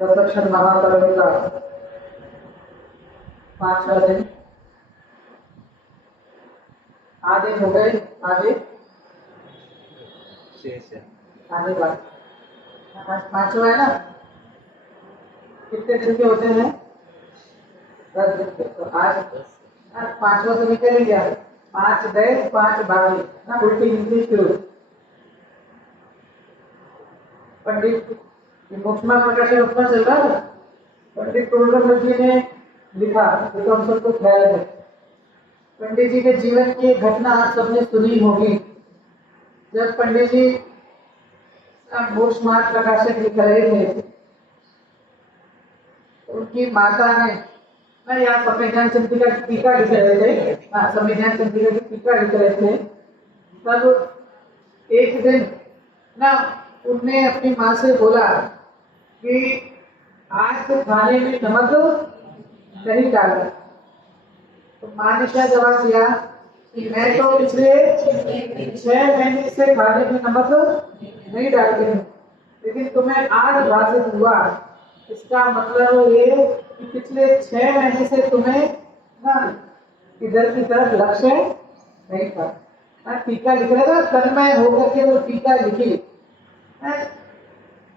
दशक्षर महापर्व का 5वां दिन आधे हो गए, आधे आधे बात 5वां है ना। कितने दिन के होते हैं? 10 दिन के। तो आज 5वां तो निकल ही गया। 5 गए 5 बाकी ना, उल्टी गिनती शुरू। पंडित मोक्षमा प्रकाश उपमा चल रहा है। पंडित प्रोग्राम जी ने लिखा, तो हम सबको ख्याल है। पंडित जी के जीवन की एक घटना आप सबने सुनी होगी। जब पंडित जी मोक्ष मार्ग प्रकाशक लिख रहे थे, उनकी माता ने यहाँ संविधान चंद्रिका की टीका लिख रहे थे। संविधान चंद्रिका की टीका लिख रहे थे। तब एक दिन ना उनने अपनी माँ से बोला कि आज के खाने में नमक नहीं डाला। तो माँ ने क्या जवाब दिया कि मैं तो पिछले 6 महीने से खाने में नमक नहीं डालती हूँ, लेकिन तुम्हें आज भाषित हुआ। इसका मतलब ये कि पिछले 6 महीने से तुम्हें ना इधर की तरफ लक्ष्य नहीं था। टीका लिख रहा था, तन्मय होकर के वो टीका लिखी।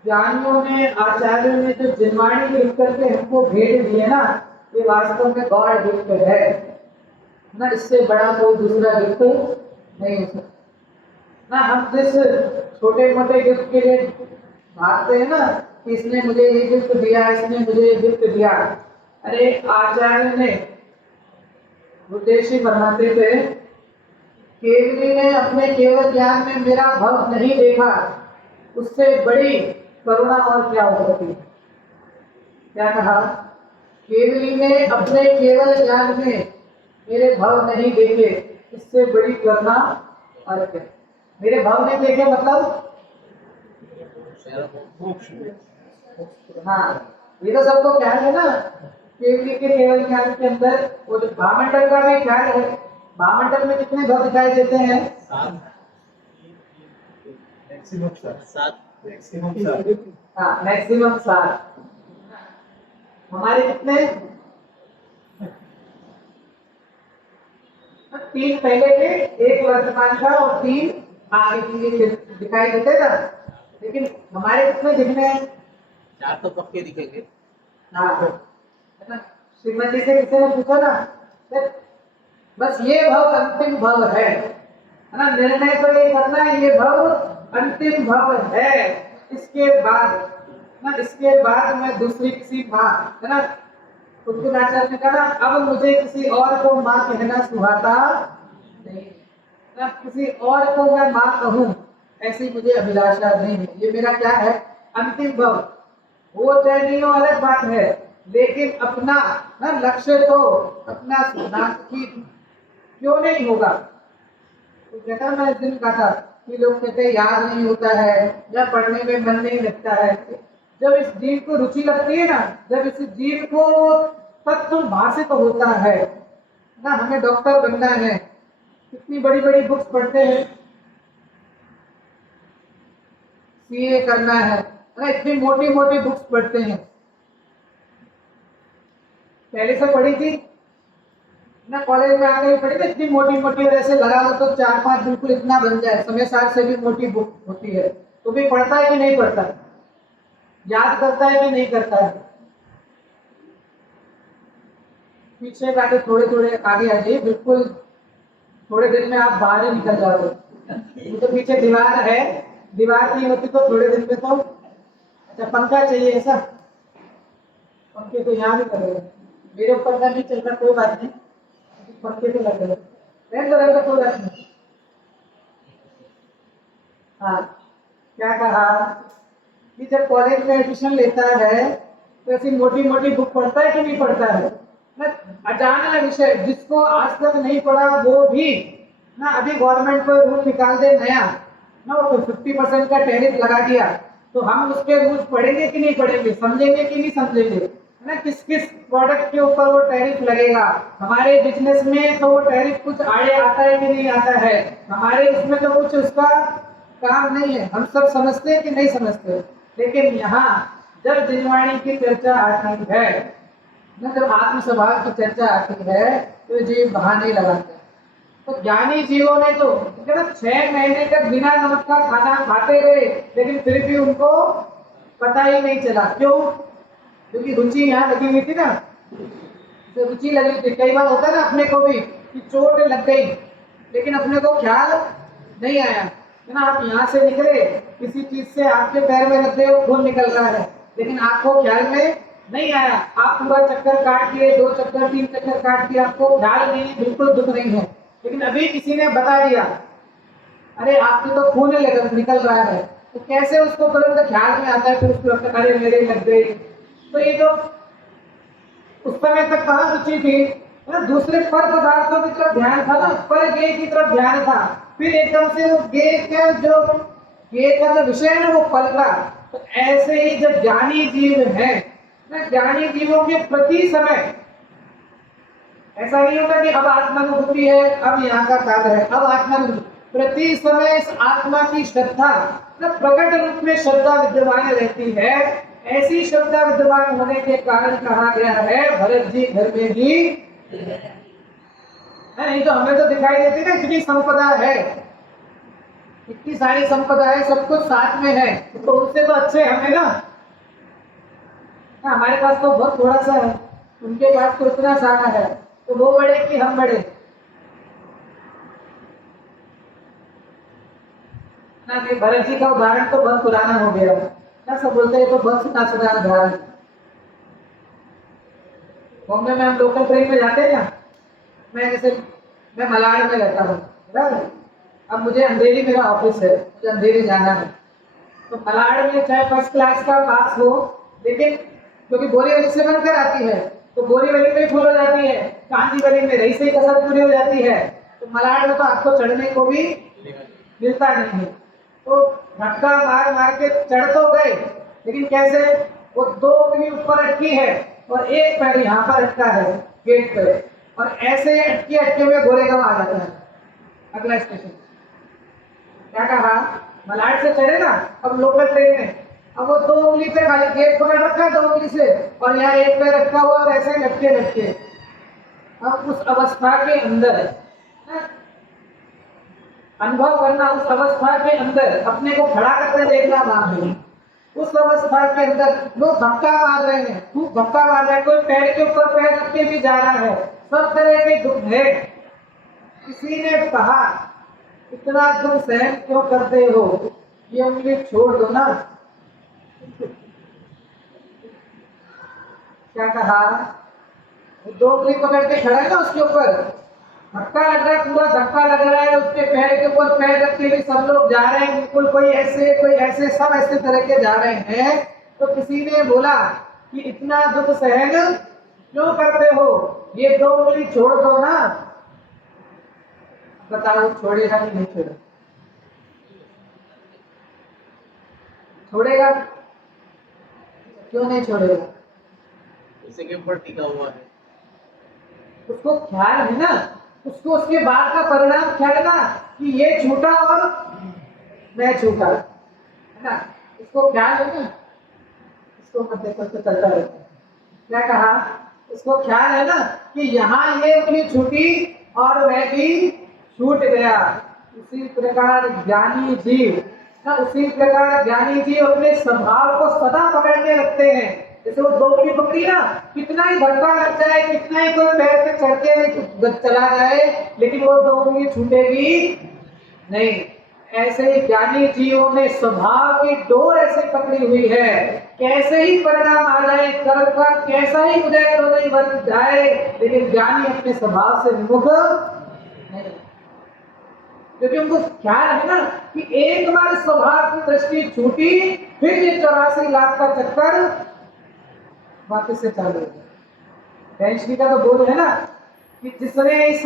ज्ञानियों ने, आचार्यों ने जो जिनवाणी लिख करके हमको भेंट दिए ना, ये वास्तव में गॉड गिफ्ट है ना। इससे बड़ा कोई दूसरा गिफ्ट नहीं हो सकता ना। हम जिस छोटे मोटे गिफ्ट के लिए भागते हैं ना कि इसने मुझे ये गिफ्ट दिया, इसने मुझे ये गिफ्ट दिया। अरे आचार्य ने उद्देश्य बनाते थे, केवली ने अपने केवल ज्ञान में मेरा भव नहीं देखा, उससे बड़ी करुणा और क्या हो सकती है। क्या कहा? केवली ने अपने केवल ज्ञान में मेरे भाव नहीं देखे, इससे बड़ी करुणा और क्या। मेरे भाव नहीं देखे मतलब हाँ, ये तो सबको ख्याल है ना। केवली के केवल ज्ञान के अंदर वो जो भामंडल का भी ख्याल है। भामंडल में कितने भाव दिखाई देते हैं? 7। हाँ, मैक्सिमम 7। हमारे कितने? 3 पहले के, 1 वर्तमान का और 3 आगे के दिखाई देते ना। लेकिन हमारे कितने दिखने हैं? 4 तो पक्के दिखेंगे। हाँ, श्रीमती से किसी ने पूछा ना, बस ये भाव अंतिम भाव है ना। निर्णय तो ये करना है, ये भाव अंतिम भाव है। इसके बाद ना, इसके बाद मैं दूसरी किसी माँ है ना, उनको आचार्य ने कहा अब मुझे किसी और को माँ कहना सुहाता नहीं ना। किसी और को मैं माँ कहूँ ऐसी मुझे अभिलाषा नहीं है। ये मेरा क्या है? अंतिम भाव। वो चाहे नहीं हो अलग बात है, लेकिन अपना ना लक्ष्य तो अपना सिद्धांत की क्यों नहीं होगा। तो कहता मैं इस दिन कहा था कि लोग कहते हैं याद नहीं होता है या पढ़ने में मन नहीं लगता है। जब इस जीव को रुचि लगती है ना, जब इस जीव को तत्व भाषित होता है ना, हमें डॉक्टर बनना है, कितनी बड़ी बड़ी बुक्स पढ़ते हैं, सीए करना है, ना इतनी मोटी मोटी बुक्स पढ़ते हैं, पहले से पढ़ी थी ना, कॉलेज में आके भी पढ़ी थी इतनी मोटी मोटी, और ऐसे लगा हो तो 4-5 बिल्कुल इतना बन जाए, समय सार से भी मोटी बुक होती है। तो भी पढ़ता है कि नहीं पढ़ता, याद करता है कि नहीं करता है? पीछे बैठे थोड़े थोड़े आगे आ जाइए, बिल्कुल थोड़े दिन में आप बाहर ही निकल जाओगे। वो तो पीछे दीवार है, दीवार नहीं होती तो थोड़े दिन में तो। अच्छा, पंखा चाहिए ऐसा? पंखे तो यहाँ भी लगेगा, मेरे ऊपर का नहीं चल रहा, कोई बात नहीं, पंखे तो लगेगा, रहेगा कोई बात नहीं। हाँ, क्या कहा कि जब कॉलेज में एडमिशन लेता है तो ऐसी मोटी मोटी बुक पढ़ता है कि नहीं पढ़ता है ना? अजाना विषय जिसको आज तक नहीं पढ़ा वो भी ना, अभी गवर्नमेंट को रूल निकाल दे नया ना, वो 50% का टैरिफ लगा दिया, तो हम उसके रूल्स पढ़ेंगे कि नहीं पढ़ेंगे, समझेंगे कि नहीं समझेंगे, है ना? किस किस प्रोडक्ट के ऊपर वो टैरिफ लगेगा, हमारे बिजनेस में तो वो टैरिफ कुछ आड़े आता है कि नहीं आता है, हमारे इसमें तो कुछ उसका काम नहीं है, हम सब समझते हैं कि नहीं समझते। लेकिन यहाँ जब जिनवाणी की चर्चा आती है ना, जब आत्म स्वभाव की चर्चा आती है तो जीव बहाने लगाते हैं। तो ज्ञानी जीवों ने तो 6 महीने तक बिना नमक का खाना खाते गए, लेकिन फिर भी उनको पता ही नहीं चला। क्यों? क्योंकि रुचि यहाँ लगी हुई थी ना, तो रुचि लगी थी। कई बार होता है ना अपने को भी कि चोट लग गई, लेकिन अपने को ख्याल नहीं आया, है ना? आप यहाँ से निकले, किसी चीज से आपके पैर में लग गए, खून निकल रहा है, लेकिन आपको ख्याल में नहीं आया, आप पूरा चक्कर काट दिए, 2 चक्कर 3 चक्कर काट दिए, आपको ख्याल नहीं है, बिल्कुल दुख नहीं है, लेकिन अभी किसी ने बता दिया अरे आपके तो खून निकल रहा है, तो कैसे उसको तुरंत ख्याल में आता है, फिर उसको लगता है अरे मेरे लग गई। तो ये तो उस समय तक कहाँ रुचि थी ना, दूसरे पर पदार्थों की तरफ ध्यान था ना, पर गेय की तरफ ध्यान था, फिर एकदम से वो गेय का जो विषय है ना वो पलटा। तो ऐसे ही जब ज्ञानी जीव है ना, ज्ञानी जीवों के प्रति समय ऐसा नहीं होगा कि अब आत्मानुभूति है, अब यहाँ का कार्य है, अब आत्मानुभूति, प्रति समय इस आत्मा की श्रद्धा ना प्रकट रूप में श्रद्धा विद्यमान रहती है। ऐसी श्रद्धा विद्यमान होने के कारण कहा गया है भरत जी घर में ही है, नहीं तो हमें तो दिखाई देती ना इतनी संपदा है, इतनी सारी संपदा है, सब कुछ साथ में है, तो उससे तो अच्छे हमें ना, हमारे पास तो बहुत थोड़ा सा है, उनके पास तो इतना सारा है, तो वो बड़े कि हम बड़े ना? भरत जी का उदाहरण तो बहुत पुराना हो गया ना, सब बोलते हैं तो बहुत सुना सुना उदाहरण। बॉम्बे में हम लोकल ट्रेन में जाते हैं ना, मैं मलाड में रहता हूँ, अब मुझे अंधेरी मेरा ऑफिस है, मुझे अंधेरी जाना है, तो मलाड में चाहे फर्स्ट क्लास का पास हो, लेकिन क्योंकि बोरीवली से बनकर आती है तो बोरीवली में फुल हो जाती है, कांदीवली में रही से कसर पूरी हो जाती है, तो मलाड में तो आपको चढ़ने को भी मिलता नहीं है, तो धक्का मार मार के चढ़ तो गए, लेकिन कैसे? वो 2 उंगली ऊपर अटकी है और एक पैर यहाँ पर अटका है गेट पे, और ऐसे अटके अटके में गोरेगांव आ जाता है अगला स्टेशन। क्या कहा? मलाड से चढ़े ना अब लोकल ट्रेन में, अब वो 2 उंगली पे खाली गेट पकड़ रखा है 2 उंगली से, और यहाँ एक पैर रखा हुआ और ऐसे लटके लटके। अब उस अवस्था के अंदर अनुभव करना, उस अवस्था के अंदर अपने को खड़ा करके देखना मांग, उस अवस्था के अंदर लोग धक्का मार रहे हैं, खूब धक्का मार रहे हैं, कोई पैर के ऊपर पैर रख के भी जा रहा है, सब तरह के दुख है। किसी ने कहा इतना दुख सहन क्यों करते हो, ये उंगली छोड़ दो ना। क्या कहा? 2 उंगली पकड़ के खड़ा है ना, उसके ऊपर धक्का लग रहा है, पूरा धक्का लग रहा है, उसके पैर के ऊपर पैर रख के भी सब लोग जा रहे हैं, बिल्कुल कोई ऐसे सब ऐसे तरह के जा रहे हैं। तो किसी ने बोला कि इतना दुख सहन क्यों करते हो, ये 2 उंगली छोड़ दो ना। बताओ छोड़ेगा कि नहीं छोड़ेगा? छोड़ेगा? क्यों नहीं छोड़ेगा? उसी के ऊपर टिका हुआ है, उसको ख्याल है ना, उसको उसके बाद का परिणाम ख्याल ना कि ये छूटा और मैं छूटा, है ना? इसको ख्याल है ना इसको मध्य करके चलता रहता है। क्या कहा, इसको ख्याल है ना कि यहाँ ये उंगली छूटी और वह भी छूट गया। उसी प्रकार ज्ञानी जीव ना, उसी प्रकार ज्ञानी जीव अपने स्वभाव को सदा पकड़ के रखते हैं। जैसे वो दो उंगली पकड़ी ना, कितना ही धक्का लग जाए, कितना ही कोई पैर पे चढ़ के चला जाए, लेकिन वो दो उंगली छूटेगी नहीं। ऐसे ही ज्ञानी जीवों ने स्वभाव की डोर ऐसे पकड़ी हुई है, कैसे ही परिणाम आ जाए, कर्म का कैसा ही उदय तो नहीं बन जाए, लेकिन ज्ञानी अपने स्वभाव से विमुख नहीं, क्योंकि उनको ख्याल है ना कि एक बार स्वभाव की दृष्टि छूटी, फिर ये 84 लाख का चक्कर वापस से चालू हो गया। पेंशनी का तो बोल है ना कि जिसने इस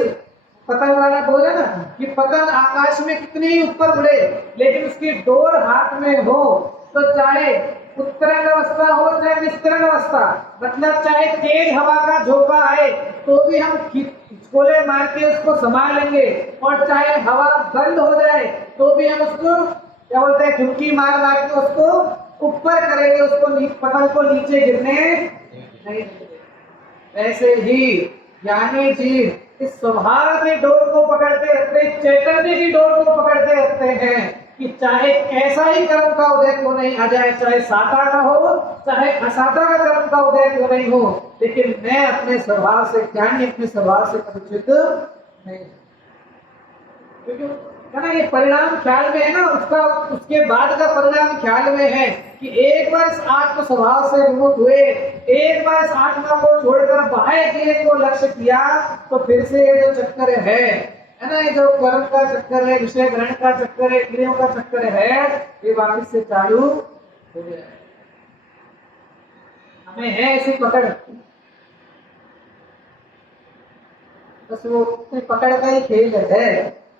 पतंग वाला बोल है ना कि पतंग आकाश में कितने ही ऊपर उड़े, लेकिन उसकी डोर हाथ में हो तो चाहे उत्तरंग अवस्था हो चाहे निस्तरंग अवस्था, मतलब चाहे तेज हवा का झोंका आए तो भी हम गोले मार के उसको संभाल लेंगे, और चाहे हवा बंद हो जाए तो भी हम उसको क्या बोलते हैं, झुमकी मार मार के उसको ऊपर करेंगे, उसको पतंग को नीचे गिरने नहीं देंगे। ऐसे ही ज्ञानी जीव इस स्वभाव की डोर को पकड़ते रखते, चैतन्य की डोर को पकड़ते रखते हैं कि चाहे कैसा ही कर्म का उदय क्यों नहीं आ जाए, चाहे साता का हो चाहे असाता का कर्म का उदय क्यों नहीं हो, लेकिन मैं अपने स्वभाव से ज्ञानी अपने स्वभाव से परिचित नहीं, क्योंकि है ना ये परिणाम ख्याल में है ना, उसका उसके बाद का परिणाम ख्याल में है कि एक बार इस आत्म स्वभाव से विमुख हुए, एक बार इस आत्मा को छोड़कर बाह्य क्रिया को लक्ष्य किया, तो फिर से ये जो चक्कर है ना, ये जो कर्म का चक्कर है, विषय ग्रहण का चक्कर है, क्रियाओं का चक्कर है, ये वापस से चालू हो गया। हमें है ऐसी पकड़, बस वो पकड़ का ही खेल है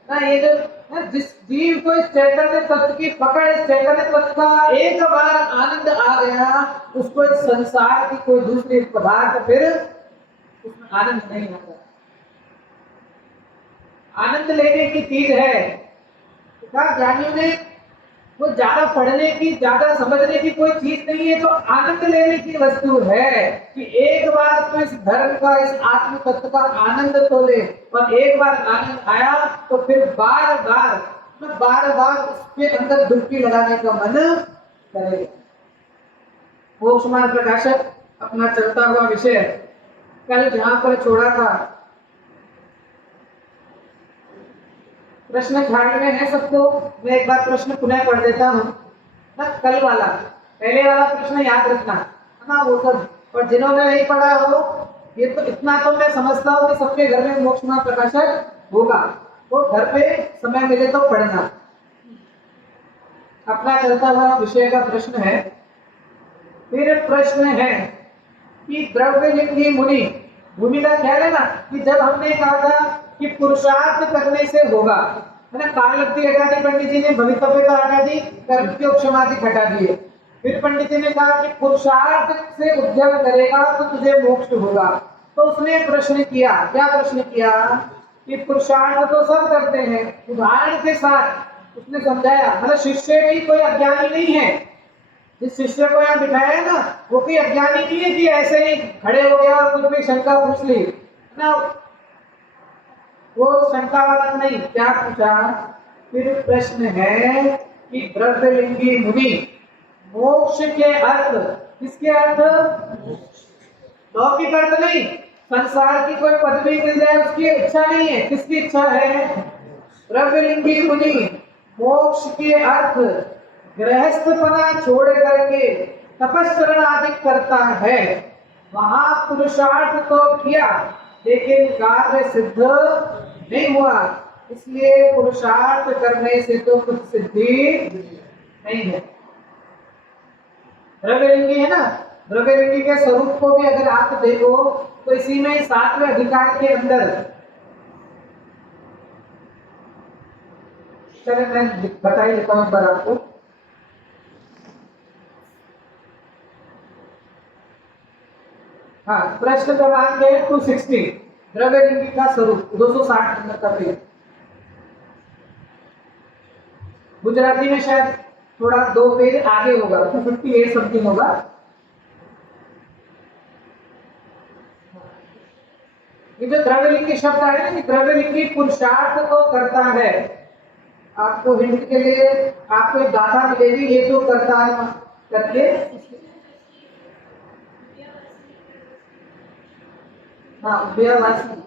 ना। ये जो जिस जीव को इस चैतन्य तत्व की पकड़, इस चैतन्य तत्व का एक बार आनंद आ गया, उसको इस संसार की कोई दूसरी पदार्थ फिर उसमें आनंद नहीं आता। आनंद लेने की चीज है, ज्ञानियों ने वो ज्यादा पढ़ने की ज्यादा समझने की कोई चीज नहीं है, तो आनंद लेने की वस्तु है कि एक बार तो इस धर्म का, इस आत्म तत्व का आनंद तो ले, और एक बार आनंद आया तो फिर बार बार उसके अंदर डुबकी लगाने का मन करेगा। मोक्ष मार्ग प्रकाशक अपना चलता हुआ विषय कल जहां पर छोड़ा था, प्रश्न ख्याल में है सबको? मैं एक बार प्रश्न पुनः पढ़ देता हूँ ना, कल वाला पहले वाला प्रश्न याद रखना है ना वो सब, और जिन्होंने नहीं पढ़ा हो, ये तो इतना तो मैं समझता हूँ कि सबके घर में मोक्ष मार्ग प्रकाशक होगा, तो घर पे समय मिले तो पढ़ना। अपना चलता हुआ विषय का प्रश्न है, फिर प्रश्न है कि द्रव्यलिंगी मुनि, मुनि का ख्याल है ना कि जब हमने कहा था कि पुरुषार्थ करने से होगा, है ना, कालक्ति हटा दी पंडित जी ने, भवितव्य का हटा दी, कर्म की उपशमादि हटा दिए। फिर पंडित जी ने कहा कि पुरुषार्थ से उद्यम करेगा तो तुझे मोक्ष होगा। तो उसने प्रश्न किया, क्या प्रश्न किया कि पुरुषार्थ तो सब करते हैं, उदाहरण के साथ उसने समझाया, मतलब शिष्य भी कोई अज्ञानी नहीं है, जिस शिष्य को यहाँ बिठाया है ना वो कोई अज्ञानी नहीं है कि ऐसे ही खड़े हो गया और कुछ भी शंका पूछ ली ना, वो शंका वाला नहीं। क्या पूछा? फिर प्रश्न है कि द्रव्यलिंगी मुनि, मोक्ष के अर्थ, किसके अर्थ? लौकिक अर्थ नहीं, संसार की कोई पदवी मिल जाए उसकी इच्छा नहीं है, किसकी इच्छा है? द्रव्यलिंगी मुनि मोक्ष के अर्थ गृहस्थपना छोड़ करके तपस्चरण आदि करता है, वहां पुरुषार्थ तो किया लेकिन कार्य सिद्ध नहीं हुआ, इसलिए पुरुषार्थ करने से तो कुछ सिद्धि नहीं है। द्रव्यलिंगी है ना, द्रव्यलिंगी के स्वरूप को भी अगर आप देखो तो इसी में 7वें अधिकार के अंदर, चलिए मैं बता ही देता हूं एक बार आपको। हाँ, प्रश्न क्रमांक है 260, द्रव्यलिंगी का स्वरूप, 260 नंबर का पेज। गुजराती में शायद थोड़ा 2 पेज आगे होगा, 258 समथिंग होगा, ये जो द्रव्यलिंगी शब्द है ना, द्रव्यलिंगी पुरुषार्थ को करता है। आपको हिंट के लिए आपको एक गाथा मिलेगी, ये तो करता है करके, हाँ व्यवासी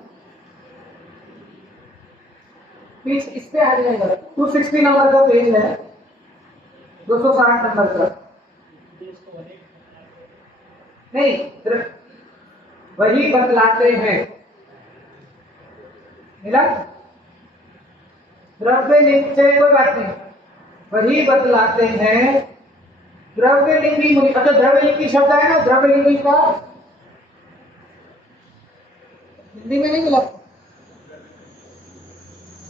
पेज इस पे आ जाएगा, 260 नंबर का पेज है, 260 नंबर का। नहीं, वही बतलाते हैं, मिला द्रव्यलिंग से कोई बात नहीं, वही बतलाते हैं द्रव्यलिंगी मुनि। अच्छा द्रव्यलिंगी शब्द है ना, द्रव्यलिंगी का हिंदी में नहीं मिला,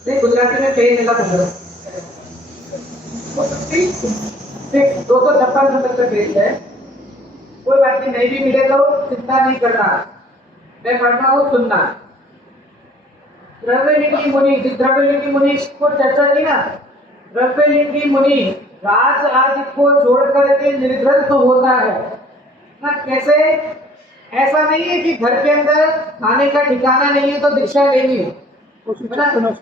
नहीं गुजराती में पेज मिला था, 256 नंबर का पेज है। कोई बात नहीं भी मिलेगा तो चिंता नहीं करना, मैं पढ़ना हूँ सुनना। द्रव्यलिंगी मुनि, जिस द्रव्यलिंगी मुनि को चर्चा की ना, द्रव्यलिंगी मुनि राज आदि को छोड़ करके निर्ग्रंथ होता है ना। कैसे? ऐसा नहीं है कि घर के अंदर खाने का ठिकाना नहीं है तो दीक्षा लेनी है ना।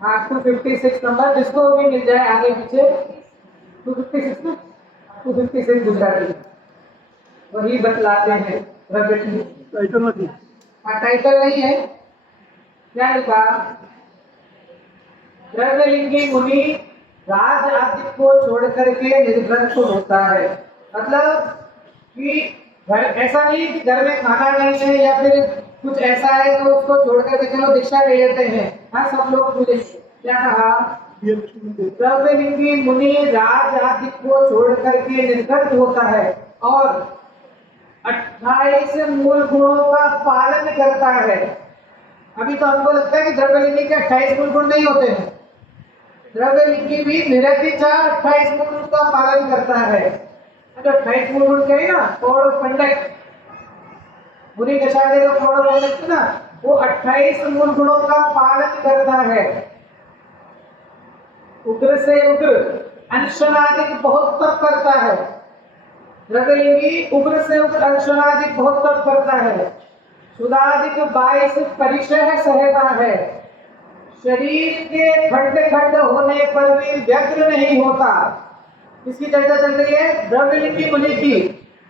हाँ 256 नंबर, जिसको भी मिल जाए आगे पीछे, 256 ना, 256 गुजराती वही बतलाते हैं द्रव्यलिंगी। टाइटल नहीं, हाँ टाइटल नहीं है, क्या लिखा? द्रव्यलिंगी मुनि राज आदि को छोड़ करके निर्ग्रंथ होता है। मतलब कि घर, ऐसा नहीं कि घर में खाना नहीं है या फिर कुछ ऐसा है तो उसको छोड़ करके चलो दीक्षा ले लेते हैं। हाँ सब लोग पूछे क्या कहा? द्रव्यलिंगी मुनि राज आदि को छोड़ करके निर्ग्रंथ होता है और 28 मूल गुणों का पालन करता है। अभी तो हमको लगता है कि द्रव्यलिंगी के 28 मूल गुण नहीं होते हैं, द्रव्यलिंगी भी निरतिचार 28 मूल गुण का पालन करता है। तो 28 मूल गुण क्या है ना, कोड ऑफ कंडक्ट, मुनि दशा के जो कोड ऑफ कंडक्ट ना, वो 28 मूल गुणों का पालन करता है। उग्र से उग्र अंशनादिक बहुत तप करता है। द्रव्यलिंगी उग्र से उग्र अंशनादिक बहुत तप करता है। सुदादिक 22 परिचय सहता है। शरीर के खंड खंड होने पर भी व्यग्र नहीं होता। इसकी चर्चा चल रही है द्रव्यलिंगी मुनि की,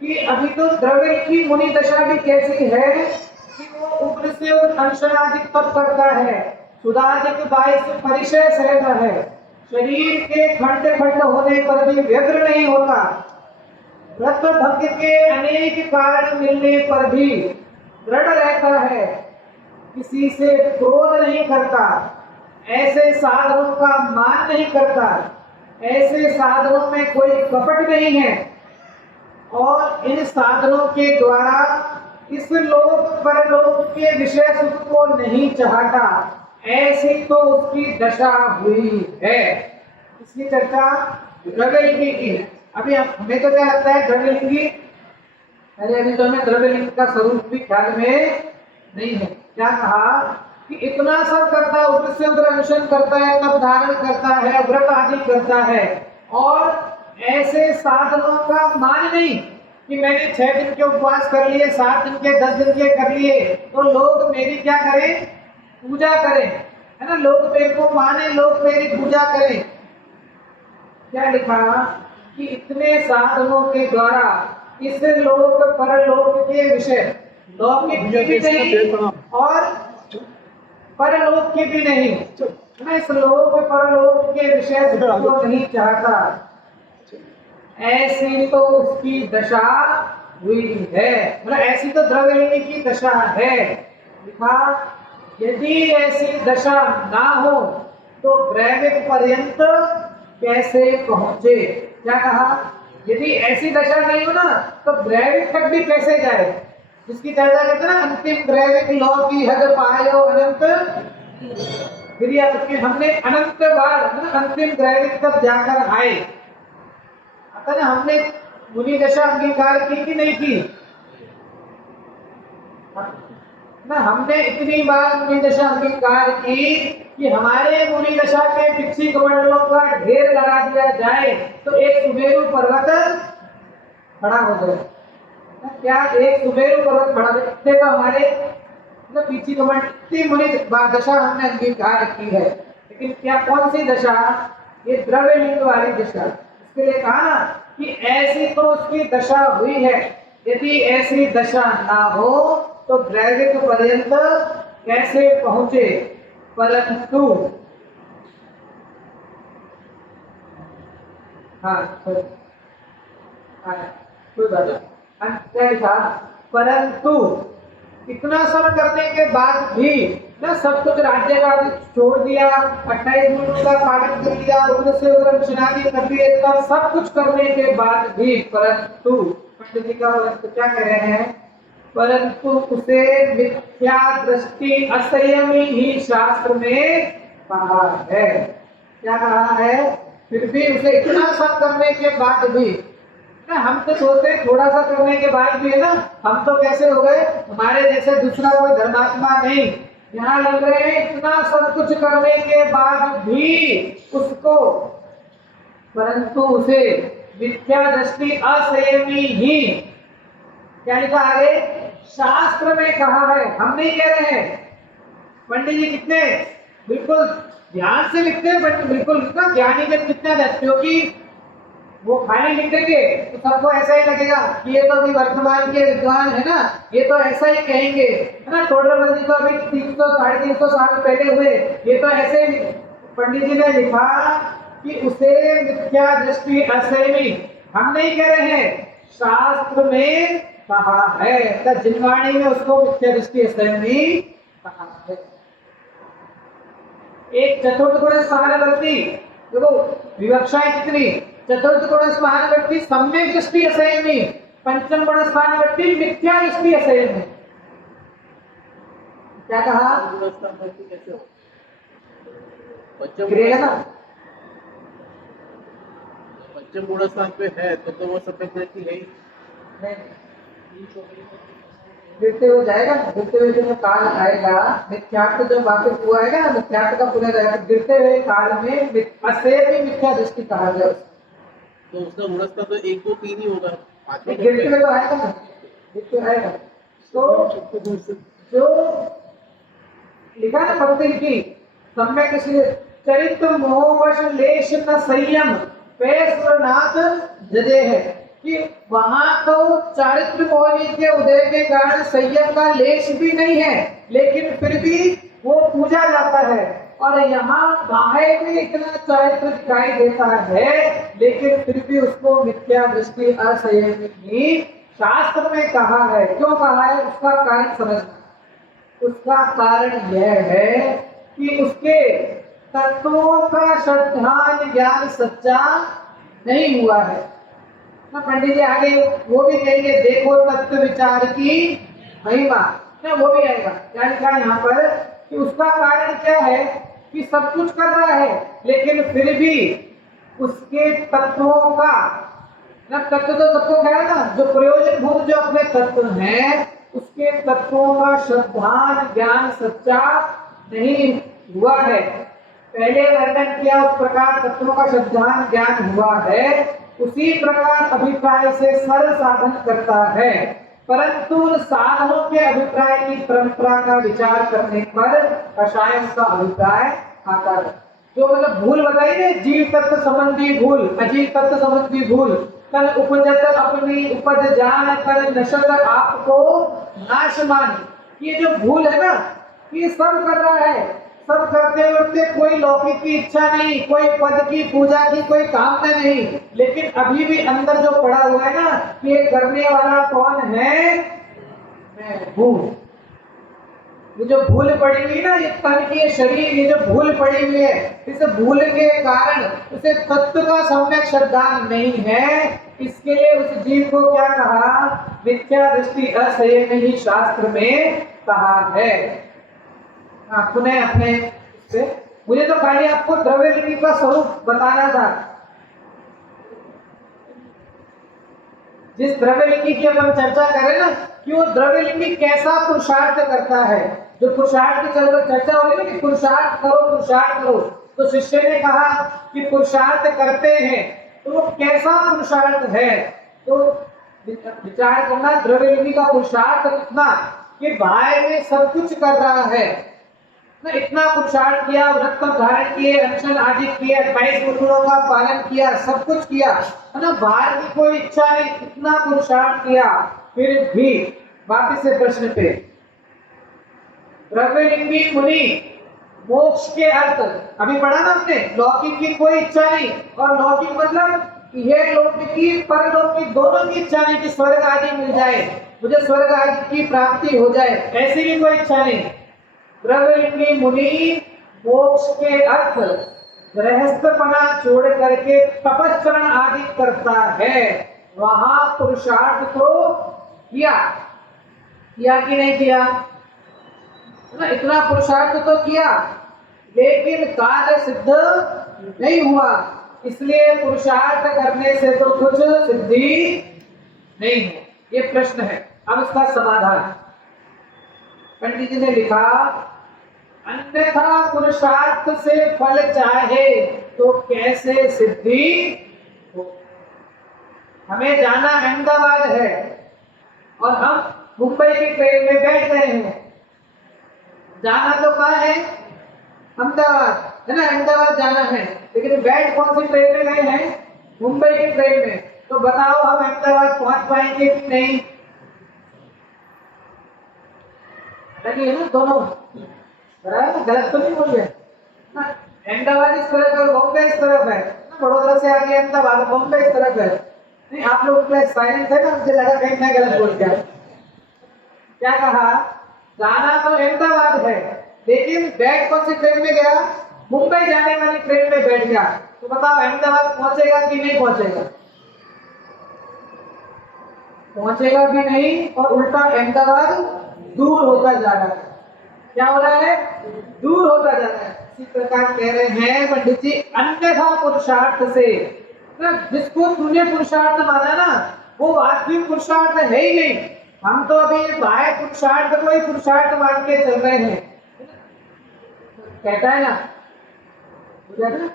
कि अभी तो द्रव्यलिंगी मुनि दशा भी कैसी है कि वो उग्र से उग्र अंशनादिक तप करता है, सुदादिक 22 परिचय सहता है, शरीर के खंड खंड होने पर भी व्यग्र नहीं होता, व्रत भंग के अनेक कारण मिलने पर भी दृढ़ रहता है, किसी से क्रोध नहीं करता, ऐसे साधनों का मान नहीं करता, ऐसे साधनों में कोई कपट नहीं है और इन साधनों के द्वारा इस लोक परलोक के विषय सुख को नहीं चाहता, ऐसी तो उसकी दशा हुई है। इसकी चर्चा द्रव्यलिंगी की। अभी हमें तो क्या लगता है द्रव्यलिंगी, अरे अभी तो हमें द्रव्यलिंग का स्वरूप भी ख्याल में नहीं है। क्या कहा कि इतना सब करता है, उग्र से उग्र अनशन करता है, तप धारण करता है, व्रत आदि करता है और ऐसे साधनों का मान नहीं कि मैंने 6 दिन के उपवास कर लिए, 7 दिन के, 10 दिन के कर लिए तो लोग मेरी क्या करें? पूजा करें, है ना, लोग मेरे को माने, लोग मेरी पूजा करें। क्या लिखा कि इतने साधनों के द्वारा इस लोक परलोक के विषय, लौकिक भी नहीं और परलोक की भी नहीं, मैं इस लोक परलोक के विषय को नहीं चाहता, ऐसी तो उसकी दशा हुई है। मतलब ऐसी तो द्रव्यलिंगी की दशा है। लिखा यदि ऐसी दशा ना हो तो ब्रह्म पर्यंत कैसे पहुंचे? क्या कहा? यदि ऐसी दशा नहीं हो ना तो ब्रह्म तक भी कैसे जाए? जिसकी चर्चा करते ना, अंतिम ब्रह्म लौ की हद पायो अनंत क्रिया, हमने अनंत बार अंतिम ब्रह्म तक जाकर आए। ना हमने मुनि दशा अंगीकार की कि नहीं की? ना हमने इतनी बार मुनि दशा अंगीकार की कि हमारे मुनि दशा के पिछी कमंडलों का ढेर लगा दिया जाए तो एक सुमेरु पर्वत खड़ा हो जाए। क्या एक सुमेरु पर्वत पड़ा है, इतने तो हमारे मतलब पीछे कमांड इतनी मुनि दशा हमने अंगीकार की है, लेकिन क्या कौन सी दशा? ये द्रव्य लिंग वाली दशा। इसके लिए कहा ना कि ऐसी तो उसकी दशा हुई है, यदि ऐसी दशा ना हो तो द्रव्य के पर्यंत कैसे पहुंचे? परंतु हाँ कोई बात नहीं, क्या लिखा? परंतु इतना सब करने के बाद भी ना, सब कुछ राज्य का छोड़ दिया, 28 मिनट का पालन कर लिया, उग्र से उग्र शनादी कर दिए, तब सब कुछ करने के बाद भी परंतु पंडित जी का क्या कह रहे हैं? परंतु उसे मिथ्या दृष्टि असंयमी ही शास्त्र में कहा है। क्या कहा है? फिर भी उसे इतना सब करने के बाद भी ना, हम तो सोचते हैं थोड़ा सा करने के बाद भी है ना, हम तो कैसे हो गए, हमारे जैसे दूसरा कोई धर्मात्मा नहीं। यहाँ लग रहे हैं इतना सब कुछ करने के बाद भी उसको, परंतु उसे मिथ्या दृष्टि असंयमी ही, क्या लिखा आगे? शास्त्र में कहा है, हम नहीं कह रहे हैं। पंडित जी कितने बिल्कुल ध्यान से लिखते हैं, बट बिल्कुल ना ज्ञानी जन कितना रहते, क्योंकि वो खाली लिख देंगे तो सबको ऐसा ही लगेगा कि ये तो अभी वर्तमान के विद्वान है ना, ये तो ऐसा ही कहेंगे, है ना। टोडरमल जी तो अभी 300 350 साल पहले हुए, ये तो ऐसे ही। पंडित जी ने लिखा कि उसे मिथ्या दृष्टि असंयमी, हम नहीं कह रहे हैं, शास्त्र में कहा है, तो जिनवाणी में उसको मिथ्या दृष्टि असंयमी कहा है। एक चतुर्थ गुण महानवर्ती, देखो विवक्षाएं कितनी, चतुर्थ गुण महानवर्ती सम्यक दृष्टि असंयमी, पंचम गुण महानवर्ती मिथ्या दृष्टि असंयमी। क्या कहा? कैसे हो? पंचम गुण स्थान पे है तो वो सब दृष्टि है ही नहीं। गिरते हुए जाएगा, गिरते हुए जो काल आएगा, मिथ्यात्व जो वापस हुआ है ना, मिथ्यात्व का पुनः रहेगा, गिरते हुए काल में असंयमी मिथ्या दृष्टि कहा गया। तो उसका गुणस्तर तो 1 2 3 ही होगा, गिरते हुए तो आएगा ना, गिरते आएगा। तो जो लिखा ना भक्ति की सम्यक, इसलिए चरित्र मोहवश लेश न संयम पेशनाथ जदे है, कि वहां तो चारित्र मोहिनी के उदय के कारण संयम का लेश भी नहीं है, लेकिन फिर भी वो पूजा जाता है। और यहाँ बाहर भी इतना चारित्र दिखाई देता है, लेकिन फिर भी उसको मिथ्या दृष्टि असंयमी ही शास्त्र में कहा है। क्यों कहा है? उसका कारण समझना। उसका कारण यह है कि उसके तत्वों का श्रद्धान ज्ञान सच्चा नहीं हुआ है। ना पंडित जी आगे वो भी कहेंगे, देखो तत्व विचार की महिमा, ना वो भी आएगा। क्या लिखा यहाँ पर कि उसका कारण क्या है कि सब कुछ कर रहा है, लेकिन फिर भी उसके तत्वों का ना, तत्व तो सबको कह ना, जो प्रयोजन भूत जो अपने तत्व हैं, उसके तत्वों का श्रद्धान ज्ञान सच्चा नहीं हुआ है। पहले वर्णन किया उस प्रकार तत्वों का श्रद्धान ज्ञान हुआ है, उसी प्रकार अभिप्राय से सर्व साधन करता है, परंतु साधनों के अभिप्राय की परंपरा का विचार करने पर कषायम का अभिप्राय आता है। जो मतलब भूल बताई ना, जीव तत्व संबंधी भूल, अजीव तत्व संबंधी भूल, कल उपजत अपनी उपज जान कर नशत आपको नाश मान, ये जो भूल है ना, ये सब कर रहा है, सब करते उठते कोई लौकिक की इच्छा नहीं, कोई पद की पूजा की कोई कामना नहीं, लेकिन अभी भी अंदर जो पड़ा हुआ है ना, कि ये करने वाला कौन है? मैं हूँ। ये जो भूल पड़ी हुई ना, ये तन की शरीर, ये जो भूल पड़ी हुई है, इस भूल के कारण उसे तत्व का सम्यक श्रद्धान नहीं है। इसके लिए उस जीव को क्या कहा? मिथ्या दृष्टि असंयमी ही शास्त्र में कहा है। पुनः अपने से मुझे तो खाली आपको द्रव्य लिंगी का स्वरूप बताना था। जिस द्रव्य लिंगी की अपन चर्चा करें ना, कि वो द्रव्य लिंगी कैसा पुरुषार्थ करता है, जो पुरुषार्थ की चर्चा हो रही है कि पुरुषार्थ करो, तो शिष्य ने कहा कि पुरुषार्थ करते हैं, तो वो कैसा पुरुषार्थ है? तो विचार करना द्रव्यलिंगी का पुरुषार्थ कितना कि भाई में सब कुछ कर रहा है ना, इतना पुरुषार्थ किया, व्रत को धारण किए, अनशन आदि किए, 22 गुरुओं का पालन किया, सब कुछ किया है ना, बाहर की कोई इच्छा नहीं, इतना पुरुषार्थ किया, फिर भी वापस से प्रश्न पे द्रव्यलिंगी मुनि मोक्ष के अर्थ अभी पढ़ा ना हमने, लौकिक की कोई इच्छा नहीं, और लौकिक मतलब ये लौकिकी परलौकिक दोनों की इच्छा नहीं कि स्वर्ग आदि मिल जाए, मुझे स्वर्ग आदि की प्राप्ति हो जाए, ऐसी भी कोई इच्छा नहीं। द्रव्यलिंगी मुनि मोक्ष के अर्थ गृहस्थपना छोड़ करके तपस्चरण आदि करता है, वहां पुरुषार्थ तो किया कि नहीं किया ना, इतना पुरुषार्थ तो किया, लेकिन कार्य सिद्ध नहीं हुआ, इसलिए पुरुषार्थ करने से तो कुछ सिद्धि नहीं है। ये प्रश्न है। अब इसका समाधान पंडित जी ने लिखा, अन्यथा पुरुषार्थ से फल चाहे तो कैसे सिद्धि हो। हमें जाना अहमदाबाद है और हम मुंबई की ट्रेन में बैठ गए हैं, जाना तो कहाँ है, अहमदाबाद है ना, अहमदाबाद जाना है, लेकिन बैठ कौन सी ट्रेन में गए हैं, मुंबई की ट्रेन में। तो बताओ हम अहमदाबाद पहुंच पाएंगे कि नहीं, है ना, दोनों बराबर, गलत तो नहीं बोल रहे ना, अहमदाबाद इस तरफ है, बॉम्बे इस तरफ है ना, बड़ौदा से आगे अहमदाबाद, बॉम्बे इस तरफ है। नहीं, आप लोग साइलेंट है ना, मुझे लगा कहीं मैं गलत बोल गया। क्या कहा, जाना तो अहमदाबाद है, लेकिन बैठ कौन सी ट्रेन में गया, मुंबई जाने वाली ट्रेन में बैठ गया। तो बताओ अहमदाबाद पहुंचेगा कि नहीं पहुंचेगा, पहुंचेगा भी नहीं, और उल्टा अहमदाबाद दूर होता जा रहा है। क्या हो रहा है, दूर होता जा रहा है। इसी प्रकार कह रहे हैं पंडित जी, अन्यथा पुरुषार्थ से, जिसको तूने पुरुषार्थ माना ना, वो वास्तविक पुरुषार्थ है ही नहीं। हम तो अभी बाह्य पुरुषार्थ को ही पुरुषार्थ मान के चल रहे हैं, कहता है ना, बुझा ना,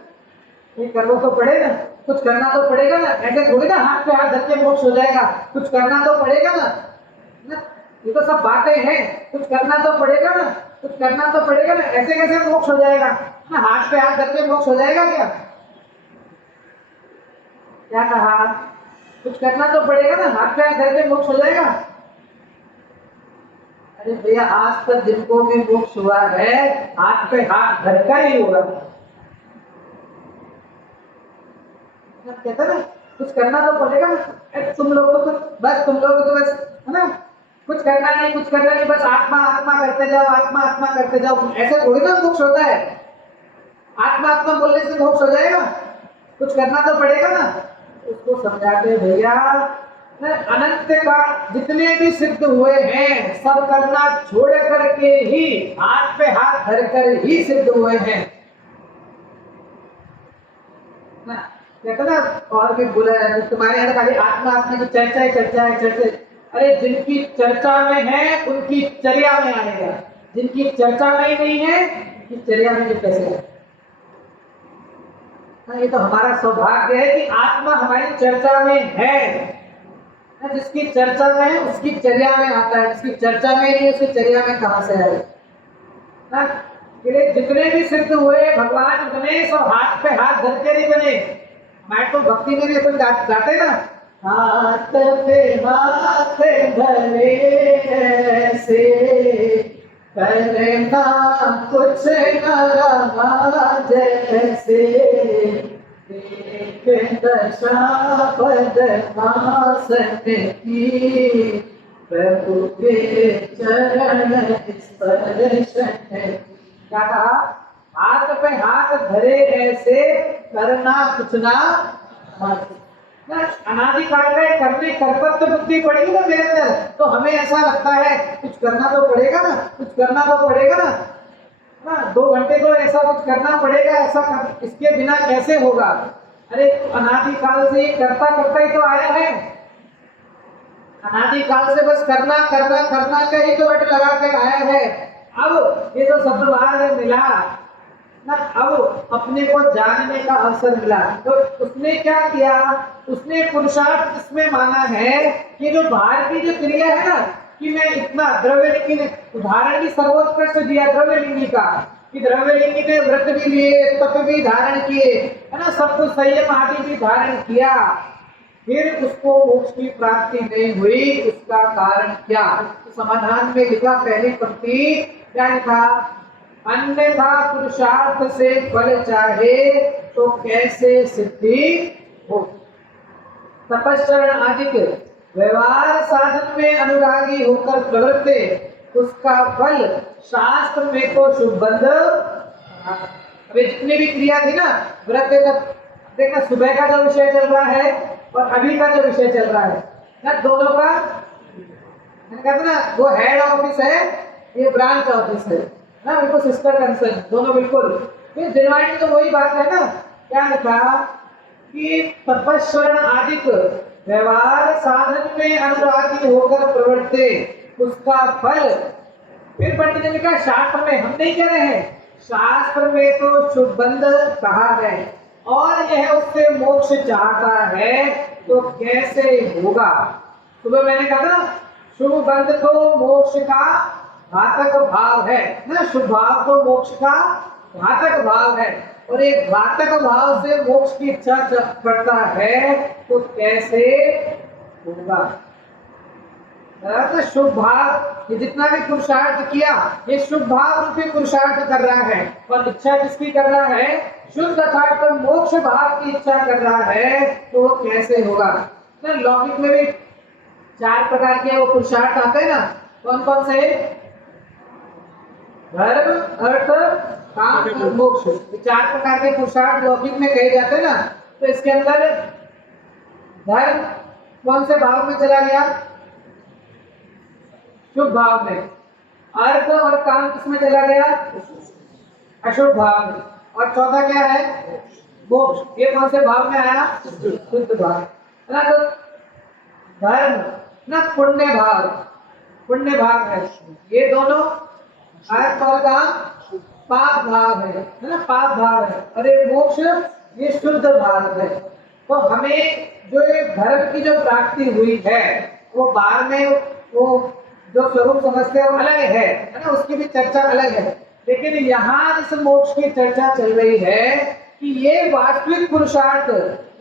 ये करना तो पड़ेगा, कुछ करना तो पड़ेगा ना, ऐसे थोड़ी ना हाथ पे हाथ धर के मोक्ष हो जाएगा, कुछ करना तो पड़ेगा ना, ये तो सब बातें हैं, कुछ करना तो पड़ेगा ना, कुछ करना तो पड़ेगा ना, ऐसे कैसे मोक्ष हो जाएगा ना, हाथ पे हाथ धर के मोक्ष हो जाएगा क्या, क्या कहा, कुछ करना तो पड़ेगा ना, हाथ पे हाथ धर के मोक्ष हो जाएगा। अरे भैया, आज तक जिनको भी मोक्ष हुआ है, हाथ पे हाथ धर कर ही हुआ। कहते ना, कुछ करना तो पड़ेगा ना, तुम लोग तो बस है ना, कुछ करना नहीं, कुछ करना नहीं, बस आत्मा आत्मा करते जाओ, आत्मा आत्मा करते जाओ, ऐसे थोड़ी ना मोक्ष होता है। आत्मा आत्मा बोलने से मोक्ष हो जाएगा, कुछ करना तो पड़ेगा ना। उसको समझाते भैया, अनंत का जितने भी सिद्ध हुए हैं, सब करना छोड़ करके ही, हाथ पे हाथ धर कर ही सिद्ध हुए हैं ना। कहते ना, और भी बोला है, तुम्हारे यहाँ खाली आत्मा आत्मा की चर्चा है, चर्चा है, चर्चा। अरे जिनकी चर्चा में है उनकी चर्या में आएगा, जिनकी चर्चा में ही नहीं है उनकी चर्या में भी कैसे है। ये तो हमारा सौभाग्य है कि आत्मा हमारी चर्चा में है, जिसकी चर्चा में है उसकी चर्या में आता है, जिसकी चर्चा में नहीं उसकी चर्या में कहां से आए ना। जितने भी सिद्ध हुए भगवान, उतने सब हाथ पे हाथ धर के नहीं बने। हमारे तो भक्ति में भी अपन गाते ना, हाथ पे हाथ धरे ऐसे करना कुछ न रहा जैसे, दशा पद्मासन की प्रभु के चरण स्पर्शन। क्या कहा, हाथ पे हाथ धरे ऐसे करना कुछ ना, अनादिकाल में करने कर्तव्य बुद्धि पड़ेगी ना मेरे अंदर, तो हमें ऐसा लगता है कुछ करना तो पड़ेगा ना, कुछ करना तो पड़ेगा ना, 2 घंटे तो ऐसा कुछ करना पड़ेगा, इसके बिना कैसे होगा। अरे अनादिकाल से ये करता करता ही तो आया है, अनादिकाल से बस करना करना करना का ही तो वट लगा कर आया है। अब ये तो शब्द बाहर में मिला, ना अब अपने को जानने का अवसर मिला तो उसने क्या किया, उसने पुरुषार्थ इसमें माना है कि जो बाहर की जो क्रिया है ना, कि मैं इतना द्रव्यलिंगी ने उदाहरण भी सर्वोत्कृष्ट दिया द्रव्यलिंगी का, कि द्रव्यलिंगी ने व्रत भी लिए, तप भी धारण किए, है ना, सब कुछ संयम आदि भी धारण किया, फिर उसको मोक्ष की प्राप्ति नहीं हुई, उसका कारण क्या? तो समाधान में लिखा पहली पंक्ति, क्या लिखा? अन्यथा पुरुषार्थ से फल चाहे तो कैसे सिद्धि हो। तपश्चरण आदि के व्यवहार साधन में अनुरागी होकर प्रवृत्ति, उसका फल शास्त्र में तो शुभ बंध। अभी जितनी भी क्रिया थी ना, व्रत देखना सुबह का जो विषय चल रहा है और अभी का जो विषय चल रहा है ना, दोनों का कहते ना, वो हेड ऑफिस है, ये ब्रांच ऑफिस है ना, बिल्कुल सिस्टर कंसर्न दोनों बिल्कुल। फिर डिवाइड तो वही बात है ना, क्या लिखा कि तपस्वरण आदिक व्यवहार साधन में अनुरागी होकर प्रवृत्ति, उसका फल। फिर पंडित ने लिखा शास्त्र में, हम नहीं कह रहे हैं, शास्त्र में तो शुभ बंध कहा है और यह उससे मोक्ष चाहता है तो कैसे होगा। सुबह मैंने कहा था शुभ बंध तो मोक्ष का घातक भाव है ना, शुभ भाव तो मोक्ष का घातक भाव है, और एक घातक भाव से मोक्ष की इच्छा करता है तो कैसे होगा। तो शुभ भाव, ये जितना भी पुरुषार्थ किया, ये शुभ भाव रूपी पुरुषार्थ कर रहा है, और इच्छा किसकी कर रहा है? शुद्ध अर्थात मोक्ष भाव की इच्छा कर रहा है, तो वो कैसे होगा। तो लौकिक में भी 4 प्रकार के वो पुरुषार्थ आते हैं ना, कौन कौन से? धर्म, अर्थ, काम और मोक्ष, ये 4 प्रकार के पुरुषार्थ लौकिक में कहे जाते हैं ना। तो इसके अंदर धर्म कौन से भाव में चला गया? शुभ भाव में। अर्थ और काम किसमें चला गया? अशुभ भाव में। और चौथा क्या है? मोक्ष। ये कौन से भाव में आया? शुद्ध भाव है ना। तो धर्म ना पुण्य भाव, पुण्य भाव है, ये दोनों अर्थ और काम पाप भाव है ना, पाप भाव है। अरे मोक्ष ये शुद्ध भाव है। तो हमें जो ये धर्म की जो प्राप्ति हुई है, वो बाद में वो जो स्वरूप समझते हैं वो अलग है ना, उसकी भी चर्चा अलग है। लेकिन यहाँ इस मोक्ष की चर्चा चल रही है कि ये वास्तविक पुरुषार्थ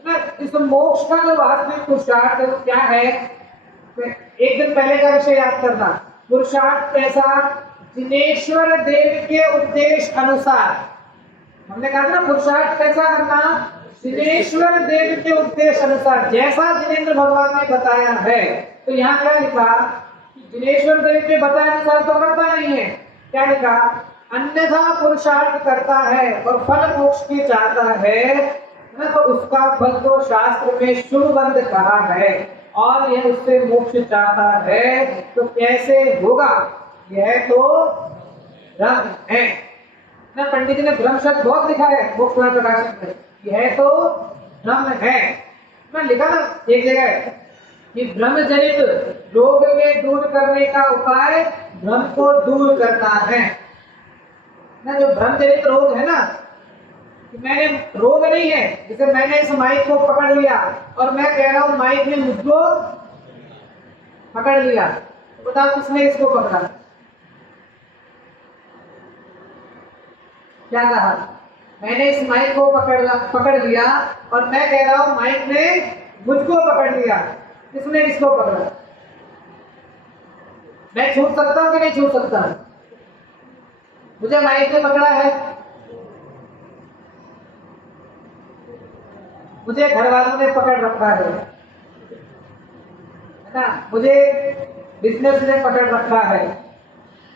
ना, इस मोक्ष का जो वास्तविक पुरुषार्थ वो क्या है। एक दिन पहले का विषय याद करना, पुरुषार्थ कैसा? जिनेश्वर देव के उद्देश्य अनुसार। हमने कहा था ना पुरुषार्थ कैसा करना? जिनेश्वर देव के उद्देश्य अनुसार, जैसा जिनेन्द्र भगवान ने बताया है। तो यहाँ क्या लिखा? जिनेश्वर देव के बताए अनुसार तो करता नहीं है, क्या लिखा? अन्यथा पुरुषार्थ करता है और फल मोक्ष की चाहता है ना, तो उसका फल तो शास्त्र में शुभ बंध कहा है, और यह उससे मोक्ष चाहता है तो कैसे होगा। यह तो भ्रम है ना। पंडित जी ने भ्रम शब्द बहुत लिखा है मोक्ष प्रकाशन में, यह तो भ्रम है ना, लिखा ना एक जगह कि भ्रम जनित रोग के दूर करने का उपाय भ्रम को दूर करना है ना। जो भ्रम जनित रोग है ना, कि मैंने रोग नहीं है, जैसे मैंने इस माइक को पकड़ लिया और मैं कह रहा हूं माइक ने मुझको पकड़ लिया, तो बताओ किसने इसको पकड़ा? क्या कहा? मैंने इस माइक को पकड़ लिया और मैं कह रहा हूं माइक ने मुझको पकड़ लिया, किसने इसको पकड़ा? मैं छूट सकता हूं कि नहीं छूट सकता? मुझे माइक ने पकड़ा है, मुझे घर वालों ने पकड़ रखा है ना, मुझे बिजनेस ने पकड़ रखा है,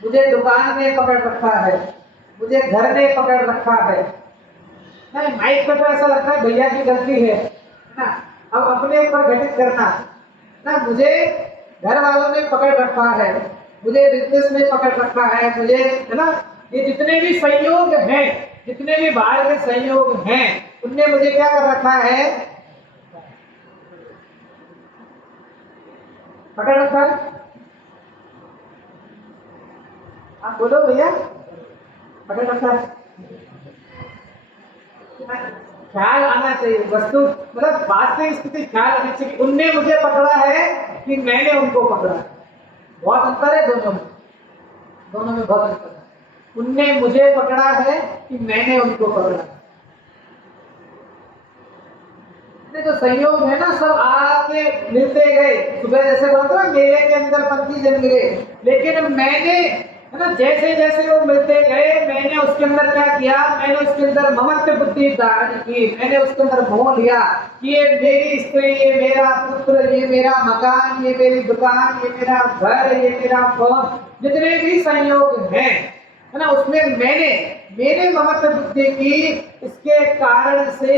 मुझे दुकान ने पकड़ रखा है, मुझे घर ने पकड़ रखा है ना। माइक पर तो ऐसा लगता है भैया की गलती है ना, अब अपने ऊपर घटित करना ना। मुझे घर वालों ने पकड़ रखा है, मुझे बिजनेस में पकड़ रखा है, मुझे है ना, ये जितने भी संयोग हैं, जितने भी बाहर के संयोग हैं, उनने मुझे क्या कर रखा है? पकड़ रखा है। आप बोलो भैया, पकड़ रखा है। ख्याल आना चाहिए, वस्तु मतलब वास्तविक स्थिति ख्याल आनी चाहिए। उनने मुझे पकड़ा है कि मैंने उनको पकड़ा है। बहुत अंतर है दोनों में, दोनों में बहुत अंतर है। उनने मुझे पकड़ा है कि मैंने उनको पकड़ा है। जो संयोग है ना, सब आके मिलते गए। सुबह जैसे बोलते ना, मेरे के अंदर पंछी जन्म गए, लेकिन मैंने है ना, जैसे जैसे वो मिलते गए, मैंने उसके अंदर क्या किया, मैंने उसके अंदर ममत्व बुद्धि धारण की। मैंने उसके अंदर मोह लिया कि ये मेरी स्त्री, ये मेरा पुत्र, ये मेरा मकान, ये मेरी दुकान, ये मेरा घर, ये मेरा फोन, जितने भी संयोग हैं है ना, उसमें मेरे ममत्व बुद्धि की। इसके कारण से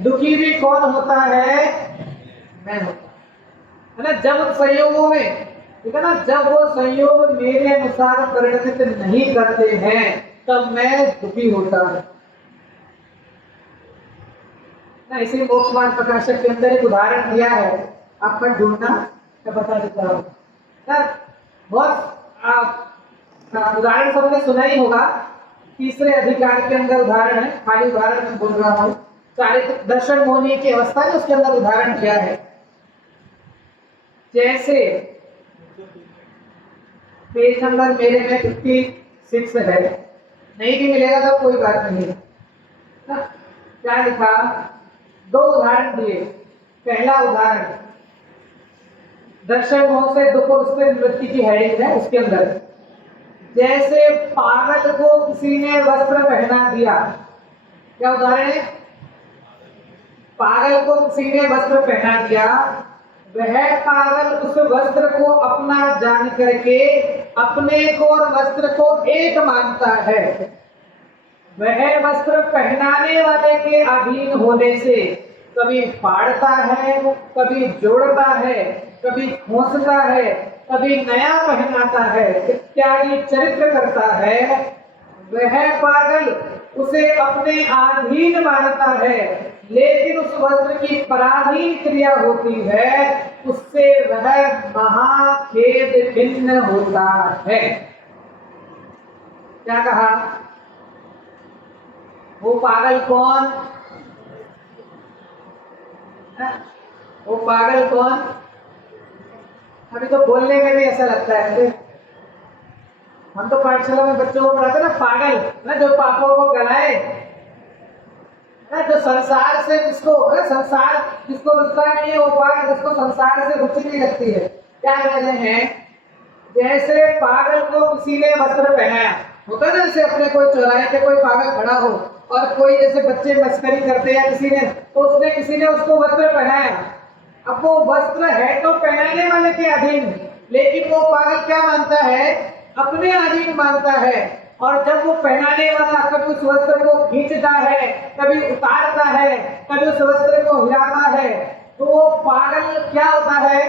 दुखी भी कौन होता है? मैं होता है ना। जब संयोगों में, ठीक है ना, जब वो संयोग मेरे अनुसार परिणमित नहीं करते हैं, तब मैं दुखी होता हूं ना। इसी मोक्षमान प्रकाशक के अंदर एक उदाहरण दिया है, आप पर ढूंढना मैं बता देता हूं ना। बहुत उदाहरण सबने सुना ही होगा। तीसरे अधिकार के अंदर उदाहरण है, खाली उदाहरण में बोल रहा हूं। चारित्र दर्शन मोहनी की अवस्था में उसके अंदर उदाहरण क्या है। जैसे पेज नंबर मेरे में 56 है, नहीं भी मिलेगा तो कोई बात नहीं है ना। क्या लिखा, दो उदाहरण दिए। पहला उदाहरण दर्शन मोह से दुख और उससे निवृत्ति की हेडिंग है, उसके अंदर जैसे पागल को किसी ने वस्त्र पहना दिया। क्या उदाहरण है? पागल को किसी ने वस्त्र पहना दिया, वह पागल उस वस्त्र को अपना जान करके अपने को और वस्त्र को एक मानता है। वह वस्त्र पहनाने वाले के अधीन होने से कभी फाड़ता है, कभी जोड़ता है, कभी खोसता है, कभी नया पहनाता है, इत्यादि चरित्र करता है। वह पागल उसे अपने अधीन मानता है, लेकिन उस वस्त्र की पराधीन क्रिया होती है, उससे वह महाखेद खिन्न होता है। क्या कहा? वो पागल कौन? वो पागल कौन? अभी तो बोलने में भी ऐसा लगता है मुझे। हम तो पाठशाला में बच्चों को पढ़ाते ना, पागल ना जो पापों को गलाए ना, जो संसार से जिसको संसार जिसको रुचता नहीं है, वो पागल, जिसको संसार से रुचि नहीं लगती है। क्या कह रहे हैं? जैसे पागल को किसी ने वस्त्र पहनाया होता है ना, जैसे अपने कोई चौराहे पे कोई पागल खड़ा हो और कोई जैसे बच्चे मस्करी करते हैं किसी ने, तो उसने किसी ने उसको वस्त्र पहनाया। अब वो वस्त्र है तो पहनाने वाले के अधीन, लेकिन वो पागल क्या मानता है? अपने अधीन मानता है। और जब वो पहनाने वाला कभी उस वस्त्र को खींचता है, कभी उतारता है, कभी उस वस्त्र को हिलाता है, तो वो पागल क्या होता है?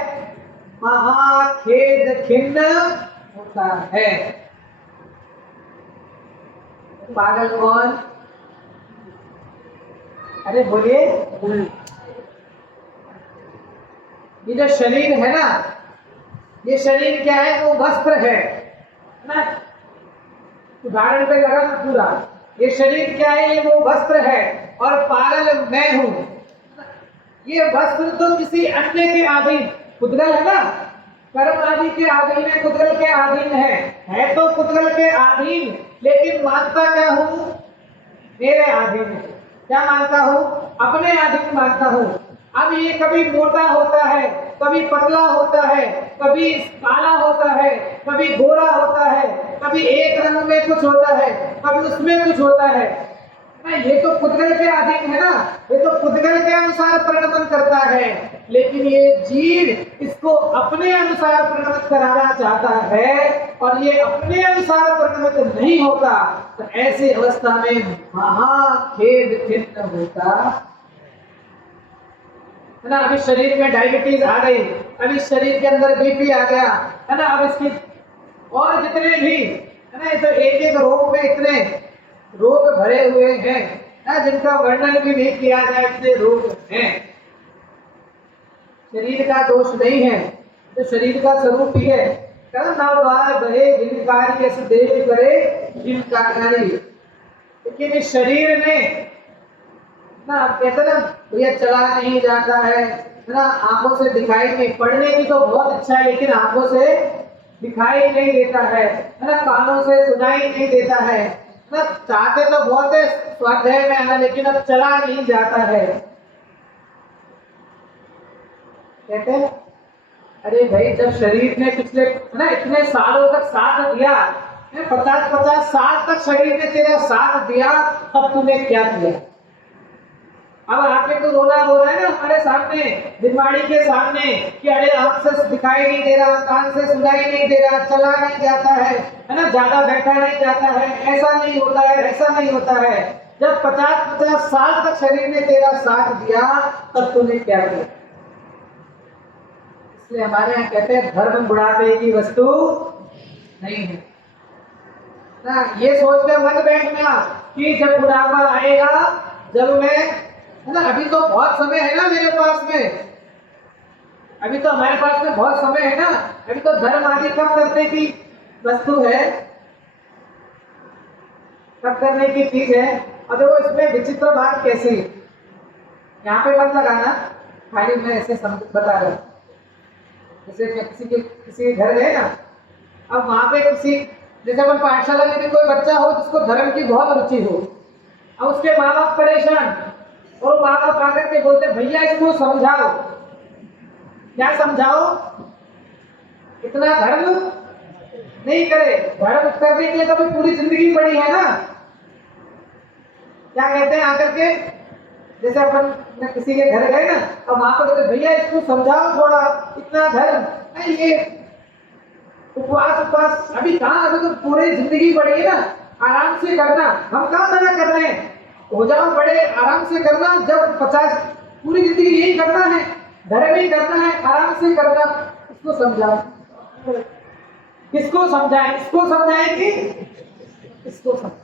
महाखेद खिन्न होता है। पागल कौन? अरे बोलिए। ये जो शरीर है ना, ये शरीर क्या है? वो वस्त्र है ना। उदाहरण पे लगा ना पूरा। ये शरीर क्या है? ये वो वस्त्र है, और पागल मैं हूं। ये वस्त्र तो किसी अन्य के अधीन, पुद्गल है ना, कर्म आदि के अधीन है, पुद्गल के अधीन है तो पुद्गल के अधीन, लेकिन मानता क्या हूं? मेरे अधीन है। क्या मानता हूं? अपने अधीन मानता हूं। अब ये कभी मोटा होता है, कभी पतला होता है, कभी काला होता है, कभी गोरा होता है, कभी एक रंग में कुछ होता है, कभी उसमें कुछ होता है ना। ये तो पुद्गल के अधीन है ना, ये तो पुद्गल के अनुसार परिणमन करता है, लेकिन ये जीव इसको अपने अनुसार परिणमित कराना चाहता है, और ये अपने अनुसार परिणमित नहीं होता, तो ऐसी अवस्था में महाखेद खिन्न होता है ना। अभी शरीर में डायबिटीज आ गई, अभी शरीर के अंदर बीपी आ गया है ना, अब इसकी और जितने भी है ना, तो एक एक रोग में इतने रोग भरे हुए हैं ना, जिनका वर्णन भी नहीं किया जाए, इतने रोग हैं। शरीर का दोष नहीं है, तो शरीर का स्वरूप ही है। कर्मद्वार बहे जिन कार्य यस देश करे जिन कार्य। लेकिन इस शरीर में ना आप कहते ना भैया चला नहीं जाता है ना, आंखों से दिखाई नहीं, पढ़ने की तो बहुत अच्छा है लेकिन आंखों से दिखाई नहीं देता है ना, कानों से सुनाई नहीं देता है ना, चाहते तो बहुत है स्वाध्याय में आना लेकिन अब चला नहीं जाता है। कहते हैं अरे भाई जब शरीर ने पिछले ना इतने सालों तक साथ दिया, 50-50 साल तक शरीर ने तेरा साथ दिया, तब तूने क्या किया? अब आके तो रोना रो रहा है ना हमारे सामने, दिनवाड़ी के सामने कि अरे आंख से दिखाई नहीं दे रहा, कान से सुनाई नहीं दे रहा, चला नहीं जाता है ना, ज्यादा बैठा नहीं जाता है, ऐसा नहीं होता है, ऐसा नहीं होता है। जब 50-50 साल तक शरीर ने तेरा साथ दिया, तब तूने क्या किया? इसलिए हमारे यहाँ कहते हैं धर्म बुढ़ापे की वस्तु नहीं है ना, ये सोच के मत बैठना कि जब बुढ़ापा आएगा, जब मैं है ना, अभी तो बहुत समय है ना मेरे पास में, अभी तो हमारे पास में बहुत समय है ना, अभी तो धर्म आदि कम करने की वस्तु है, कम करने की चीज है। और देखो इसमें विचित्र बात कैसी, यहाँ पे मत लगाना, खाली मैं ऐसे बता रहा हूँ। जैसे मैं किसी के घर गए ना, अब वहां पे किसी जैसे अपन पाठशाला में भी कोई बच्चा हो जिसको धर्म की बहुत रुचि हो, अब उसके माँ बाप परेशान, और माँ बाप आकर के बोलते भैया इसको समझाओ। क्या समझाओ? इतना धर्म नहीं करे, धर्म करने के लिए तो पूरी जिंदगी पड़ी है ना। क्या कहते हैं आकर के, जैसे अपन किसी के घर गए ना, अब वहां पर कहते भैया इसको समझाओ थोड़ा, इतना धर्म ये उपवास अभी कहाँ, अभी तो पूरी जिंदगी पड़ी है ना, आराम से करना। हम कहाँ मना कर रहे हैं, हो जाओ बड़े आराम से करना, जब 50 पूरी जिंदगी यही करना है, धर्म ही करना है, आराम से करना। इसको समझाओ, किसको समझाएं? इसको समझाएं कि इसको समझाएं?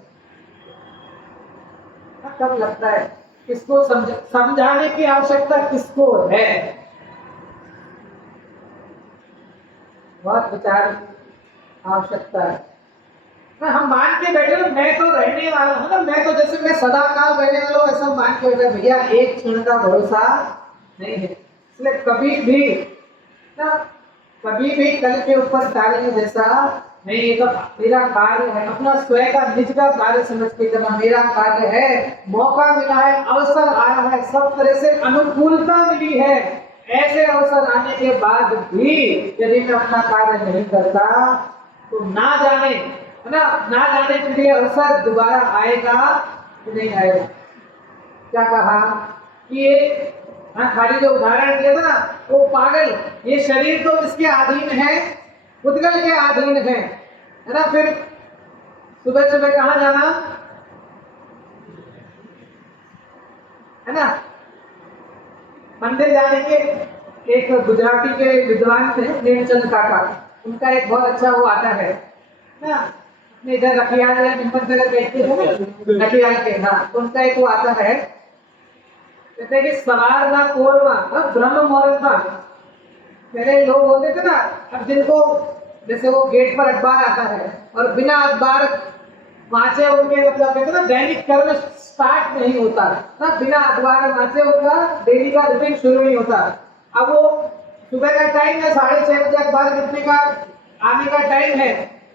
कब लगता है किसको समझाने की आवश्यकता किसको है? बहुत विचार आवश्यकता है ना। हम मान के बैठे हो मैं तो रहने वाला हूँ ना, मैं तो जैसे मैं सदा काल रहने वाला हूँ, ऐसा मान के बैठे भैया, एक क्षण का भरोसा नहीं है। इसलिए कभी भी ना, कभी भी कल के ऊपर टालने जैसा नहीं। ये तो मेरा कार्य है, अपना स्वयं का निज का कार्य समझ के करना मेरा कार्य है। मौका मिला है, अवसर आया है, सब तरह से अनुकूलता मिली है, ऐसे अवसर आने के बाद भी यदि मैं अपना कार्य नहीं करता तो ना जाने, है ना, ना जाने के लिए अवसर दोबारा आएगा कि नहीं आएगा। क्या कहा कि ये खाली जो उदाहरण दिया था ना, वो पागल, ये शरीर तो इसके अधीन है, उद्गल के अधीन है ना। फिर सुबह सुबह कहाँ जाना है ना, मंदिर जाने के। एक गुजराती के विद्वान थे नेमचंद काका, उनका एक बहुत अच्छा वो आता है ना, अपने इधर रखियाल निम्बन जगह देखते हो ना, रखियाल के, हाँ, उनका एक वो आता है, कहते हैं कि सवार ना कोरमा ब्रह्म मुहूर्त था। पहले लोग होते थे ना, अब जिनको जैसे वो गेट पर अखबार आता है और बिना अखबार वांचे उनके मतलब कहते ना दैनिक कर्म स्टार्ट नहीं होता ना, बिना अखबार वांचे उनका डेली का रूटीन शुरू नहीं होता। अब वो सुबह का टाइम है, 6:30 बजे अखबार लिखने का आने का टाइम है,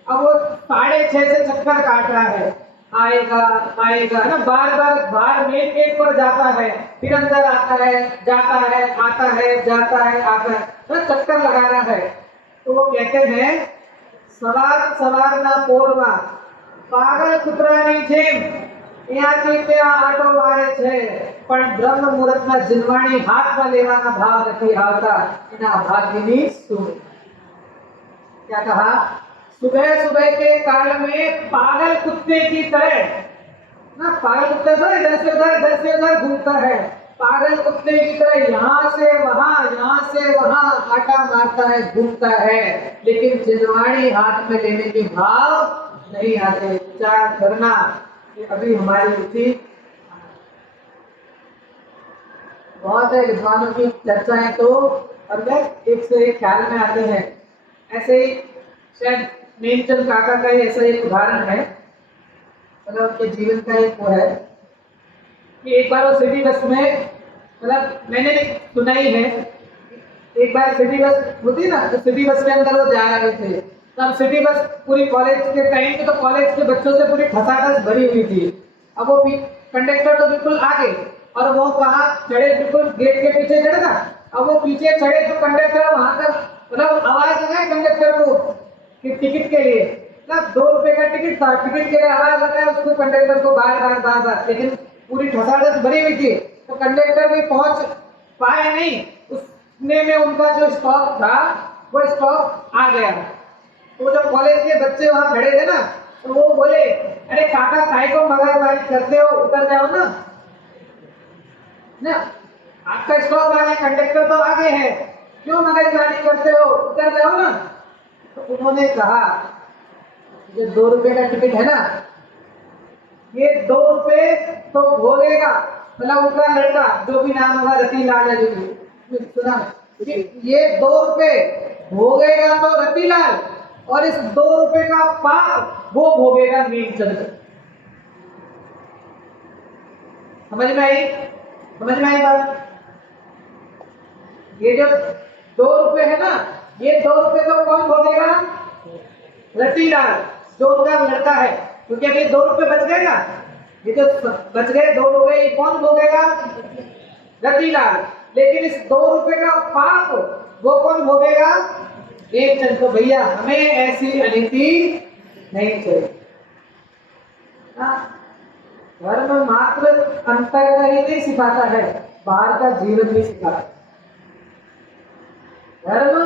अब वो 6:30 से चक्कर काट रहा है, आएगा आएगा ना, बार बार बाहर मेन गेट पर जाता है, फिर अंदर आता है, जाता है, आता है, जाता है, आता है, ना चक्कर लगा रहा है। तो वो कहते हैं सवार सवार ना पोरवा पागल कुतरानी જેમ ત્યાંથી ત્યાં આટો મારે છે, પણ બ્રહ્મ મુહૂર્તના જીનવાણી હાથમાં લેવાના ભાવ નથી આવતા, એના ભાગ્યની શું। क्या कहा? सुबह सुबह के काल में पागल कुत्ते की तरह ना, पागल कुत्ते तो इधर से उधर घूमता है, पागल कुत्ते की तरह यहाँ से वहां आटा मारता है, घूमता है, लेकिन जिनवाणी हाथ में लेने के भाव नहीं आते। विचार करना कि अभी हमारी रुचि बहुत है, विद्वानों की चर्चाएं तो और एक से एक ख्याल में आते हैं। ऐसे ही शायद नेमचंद काका का ही ऐसा एक उदाहरण है, मतलब उनके जीवन का एक वो है कि एक बार वो सिटी बस में, मतलब मैंने भी सुना ही है, एक बार सिटी बस होती है ना, तो सिटी बस के अंदर वो जा रहे थे। तब सिटी बस पूरी कॉलेज के टाइम पे तो कॉलेज के बच्चों से पूरी ठसाठस भरी हुई थी। अब वो कंडक्टर तो बिल्कुल आगे, और वो वहाँ चढ़े, बिल्कुल गेट के पीछे चढ़े ना। अब वो पीछे चढ़े तो कंडक्टर वहाँ तक, मतलब आवाज लगाए कंडक्टर को कि टिकट के लिए ना, 2 रुपए का टिकट था, टिकट के लिए आवाज लगाए उसको, कंडक्टर को बार बार बार बार, लेकिन पूरी ठसाठस भरी हुई थी तो कंडक्टर भी पहुंच पाए नहीं। उसने में उनका जो स्टॉप था वो स्टॉप आ गया। तो जो कॉलेज के बच्चे वहां खड़े थे ना, तो वो बोले, अरे काका काय को मगजमारी करते हो, उतर जाओ ना, आपका स्टॉप आ गया, कंडक्टर तो आगे है, क्यों मगजमारी करते हो, उतर जाओ ना। तो उन्होंने कहा, ये 2 रुपए का टिकट है ना, ये 2 रुपए तो भोगेगा, मतलब उनका लड़का जो भी नाम होगा, रतीलाल है, जो भी सुना, ये 2 रुपए भोगेगा तो रतीलाल, और इस 2 रुपए का पाप वो भोगेगा नीलचंद्र। समझ में आई? समझ में आई बात? ये जो 2 रुपए है ना, ये 2 रुपए तो कौन भोगेगा? रतीलाल, जो उनका लड़का है, क्योंकि अभी 2 रुपए बच गए ना, ये जो बच गए 2 रुपए, ये कौन भोगेगा? रतीलाल। लेकिन इस 2 रुपए का पाप वो कौन भोगेगा? एक चंद। तो भैया हमें ऐसी अनीति नहीं चाहिए। धर्म मात्र अंतर का ही नहीं सिखाता है, बाहर का जीवन भी सिखाता है। धर्म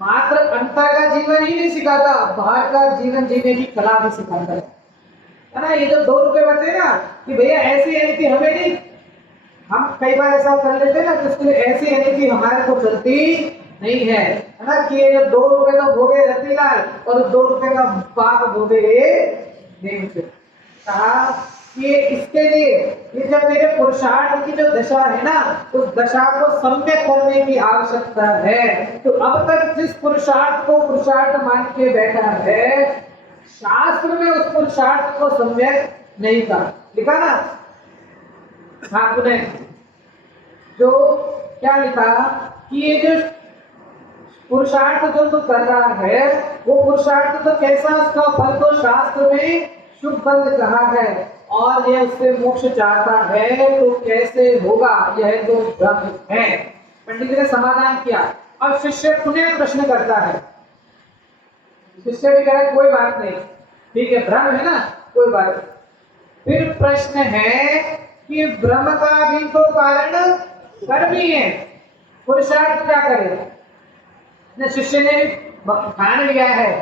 मात्र अंतर का जीवन ही नहीं सिखाता, बाहर का जीवन जीने की कला भी सिखाता है ना। ये जो 2 रुपए बचे ना, कि भैया ऐसी अनीति हमें नहीं, हम कई बार ऐसा कर लेते ना, तो उसके लिए ऐसी अनीति हमारे को चलती नहीं है ना, कि ये 2 रुपए तो भोगे रतीलाल और 2 रुपए का पाप भोगे नहीं। कहा कि इसके लिए ये जब मेरे पुरुषार्थ की जो दशा है ना, उस दशा को सम्यक करने की आवश्यकता है। तो अब तक जिस पुरुषार्थ को पुरुषार्थ मान के बैठा है, शास्त्र में उस पुरुषार्थ को सम्यक नहीं था लिखा ना। ठाकुर ने जो क्या लिखा कि ये जो पुरुषार्थ जो तू कर रहा है, वो पुरुषार्थ तो कैसा, उसका फल तो शास्त्र में शुभ फल कहा है, और ये उससे मोक्ष चाहता है तो कैसे होगा, यह तो भ्रम है। पंडित जी ने समाधान किया। अब शिष्य पुनः प्रश्न करता है, शिष्य भी कह रहा है कोई बात नहीं, ठीक है, भ्रम है ना, कोई बात नहीं। फिर प्रश्न है कि ब्रह्म का भी तो कारण कर्म ही है, पुरुषार्थ क्या करे। शिष्य ने ठान लिया है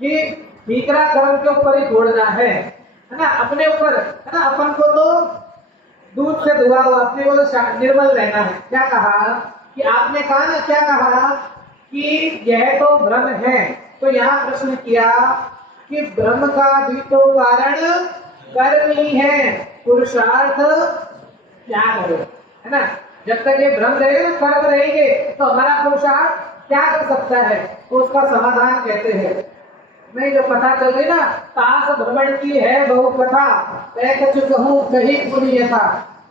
कि ठीकरा कर्म के ऊपर ही छोड़ना है ना, अपने ऊपर, है ना, अपन को तो दूध से धुआ हुआ, अपने को तो निर्मल रहना है। क्या कहा कि आपने कहा ना, क्या कहा कि यह तो भ्रम है, तो यहाँ प्रश्न किया कि ब्रह्म का भी तो कारण कर्म ही है, पुरुषार्थ क्या करे, है ना। जब तक ये भ्रम रहेगा, कर्म रहेंगे, तो हमारा पुरुषार्थ क्या कर सकता है, तो उसका समाधान कहते हैं। नहीं, जो कथा चल रही ना, तास भ्रमण की है बहु कथा, कहूँ कहीं पुण्य था।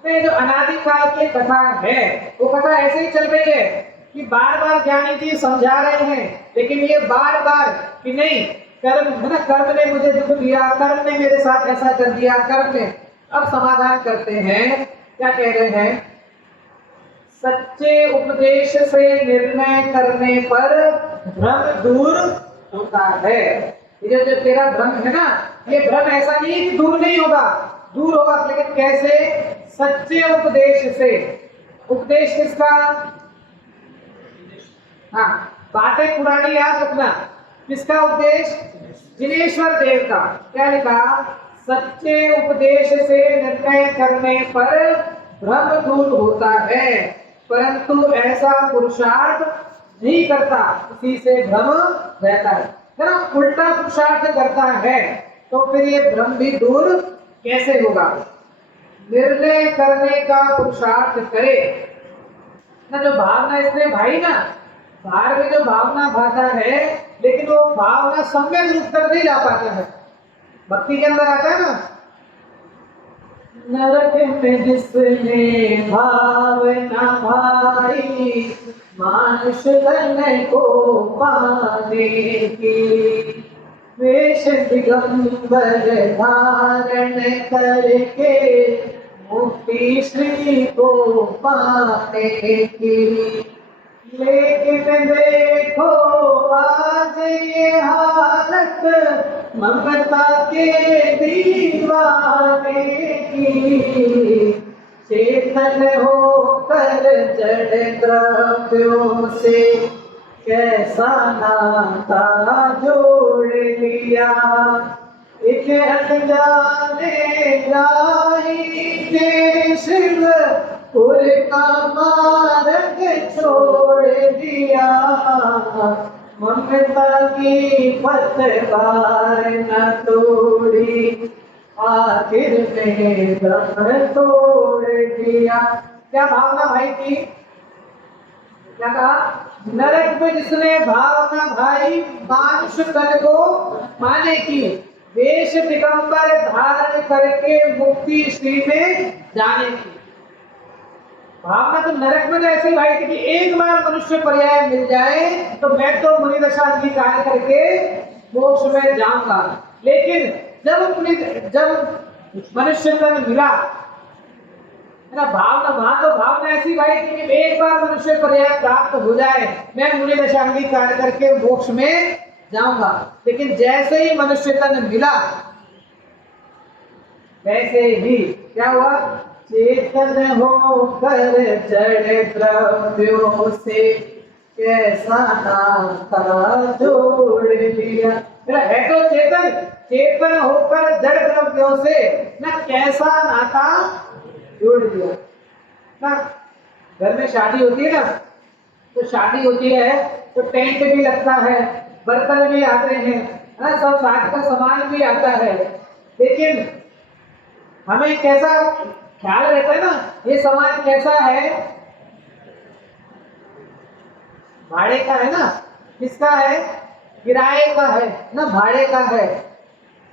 नहीं, जो अनादिकाल की कथा है, वो कथा ऐसे ही चल रही है कि बार बार ज्ञानी जी समझा रहे हैं, लेकिन ये बार बार कि नहीं, कर्म है ना, कर्म ने मुझे दुख दिया, कर्म ने मेरे साथ ऐसा कर दिया, कर्म ने। अब समाधान करते हैं, क्या कह रहे हैं, सच्चे उपदेश से निर्णय करने पर भ्रम दूर होता है। ये जो तेरा भ्रम है ना, ये भ्रम ऐसा नहीं है कि दूर नहीं होगा, दूर होगा, लेकिन कैसे? सच्चे उपदेश से। उपदेश किसका? हाँ, बातें पुरानी याद रखना। किसका उपदेश? जिनेश्वर देव का। क्या लिखा? सच्चे उपदेश से निर्णय करने पर भ्रम दूर होता है, परंतु ऐसा पुरुषार्थ नहीं करता, इसी से भ्रम रहता है ना। उल्टा पुरुषार्थ करता है तो फिर ये भ्रम भी दूर कैसे होगा? निर्णय करने का पुरुषार्थ करे ना, जो भावना इसने भाई ना, बाहर में जो भावना भाता है, लेकिन वो भावना सम्यक रूप तक नहीं ला पाता है। भक्ति के अंदर आता है ना, नरक में जिसने भावना भाई, मानुष तन को पाने की, वेश दिगंबर धारण करके मुक्ति श्री को पाने की। लेकिन देखो आज ये हालत ममता के दीवाने की, चेतन होकर जड़ द्रव्यों से कैसा नाता जोड़ लिया। एक अनजाने राही के शिव पुर का मार्ग छोड़ दिया, ममता की पतवार न तोड़ी, आखिर में दम तोड़ दिया। क्या भावना भाई की? क्या कहा? नरक में जिसने भावना भाई, मानुष तन को माने की, वेश दिगंबर धारण करके मुक्ति श्री में जाने की। भावना तो नरक में ऐसे भाई थी कि एक बार मनुष्य पर्याय मिल जाए तो मैं तो मुनि दशा अंगीकार करके मोक्ष में जाऊंगा। लेकिन जब मनुष्य तन मिला है ना, भावना ऐसी भाई थी कि एक बार मनुष्य पर्याय प्राप्त हो जाए मैं मुनि दशा अंगीकार करके मोक्ष में जाऊंगा। लेकिन जैसे ही मनुष्य तन मिला वैसे ही क्या हुआ? चेतन होकर जड़ द्रव्यों से कैसा नाता जोड़ लिया। है तो चेतन होकर जड़ द्रव्यों से न कैसा नाता जोड़ दिया ना। घर में शादी होती है ना, तो शादी होती है तो टेंट भी लगता है, बर्तन भी आते हैं ना, सब साथ का सामान भी आता है। लेकिन हमें कैसा ख्याल रहता है ना, ये सामान कैसा है? भाड़े का है ना, किसका है? किराए का है ना, भाड़े का है।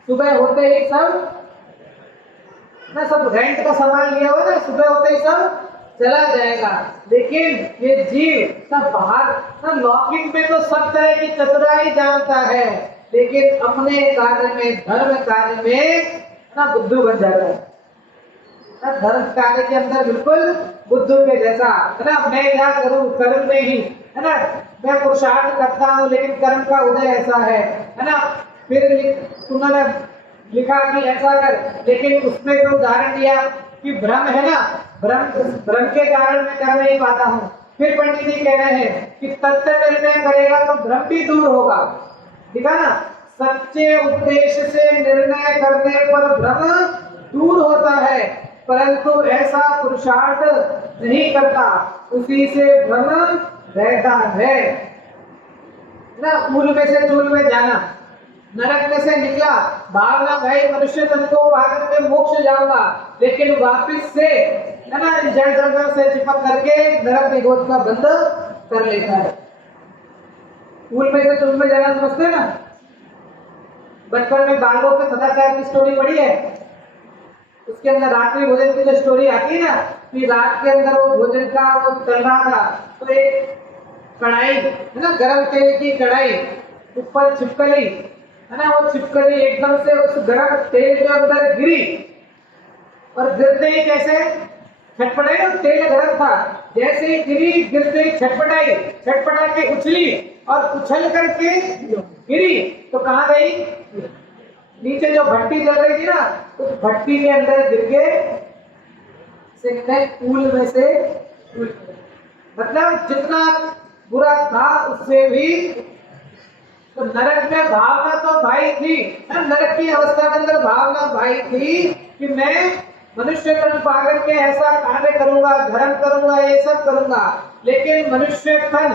सुबह होते ही सब रेंट का सामान लिया हुआ ना, सुबह होते ही सब चला जाएगा। लेकिन ये जीव सब बाहर ना, लौकिक में तो सब तरह की चतुराई जानता है, लेकिन अपने कार्य में, धर्म कार्य में ना बुद्धू बन जाता है। धर्म कार्य के अंदर बिल्कुल बुद्धू के जैसा है ना। मैं क्या करूं, कर्म में ही है ना, मैं पुरुषार्थ करता हूं लेकिन कर्म का उदय ऐसा है ना। फिर उन्होंने लिखा कि ऐसा कर, लेकिन उसमें जो उदाहरण दिया कि भ्रम है ना, भ्रम के कारण मैं कर नहीं पाता हूँ। फिर पंडित जी कह रहे हैं कि तत्व निर्णय करेगा तो भ्रम भी दूर होगा। दिखा ना, सच्चे उद्देश्य से निर्णय करने पर भ्रम दूर होता है, परंतु ऐसा पुरुषार्थ नहीं करता, उसी से भ्रम रहता है ना। मूल में से चूल में जाना, नरक में से निकला, भावना भाई मनुष्य तन को पाकर के मोक्ष जाऊंगा, लेकिन वापिस से है ना जड़ द्रव्यों से चिपक करके नरक निगोद का बंद कर लेता है। मूल में से चूल में जाना समझते हैं ना। बचपन में बालों पे सदाचार की स्टोरी पढ़ी है, उसके अंदर रात्रि भोजन की जो स्टोरी आती है ना, कि रात के अंदर वो भोजन का वो चल रहा था, तो एक कढ़ाई है ना, गरम तेल की कढ़ाई ऊपर छिपकली है ना, वो छिपकली एकदम से उस गरम तेल के अंदर गिरी, और गिरते ही कैसे छटपटाई ना, तेल गरम था, जैसे ही गिरी गिरते ही छटपटा के उछली और उछल करके गिरी तो कहाँ गई? नीचे जो भट्टी जल रही थी ना, उस भट्टी के अंदर गिर के कूल में से, मतलब जितना बुरा था उससे भी। तो नरक में भावना तो भाई थी, नरक की अवस्था के अंदर भावना भाई थी कि मैं मनुष्य तन पाकर के ऐसा कार्य करूंगा, धर्म करूंगा, ये सब करूंगा। लेकिन मनुष्य तन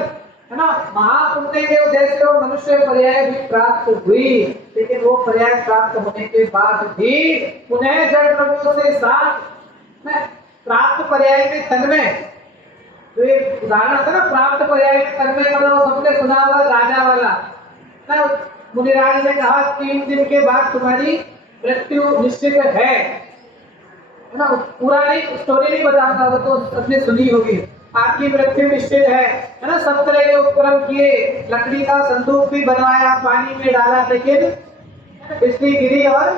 है ना, महापुण्य के उदय से वो मनुष्य पर्याय भी प्राप्त हुई, लेकिन वो पर्याय प्राप्त होने के बाद भी पुनः जड़ प्रभु से साथ प्राप्त पर्याय के तन में, तो ये उदाहरण था ना, प्राप्त पर्याय के तन में, मतलब सबने सुना होगा राजा वाला ना, मुनिराज ने कहा 3 दिन के बाद तुम्हारी मृत्यु निश्चित है। है ना, पूरा नहीं, स्टोरी नहीं बताता, वो तो सबने सुनी होगी। आपकी मृत्यु निश्चित है ना, सब तरह के उपक्रम किए, लकड़ी का संदूक भी बनवाया, पानी में डाला, लेकिन बिजली गिरी और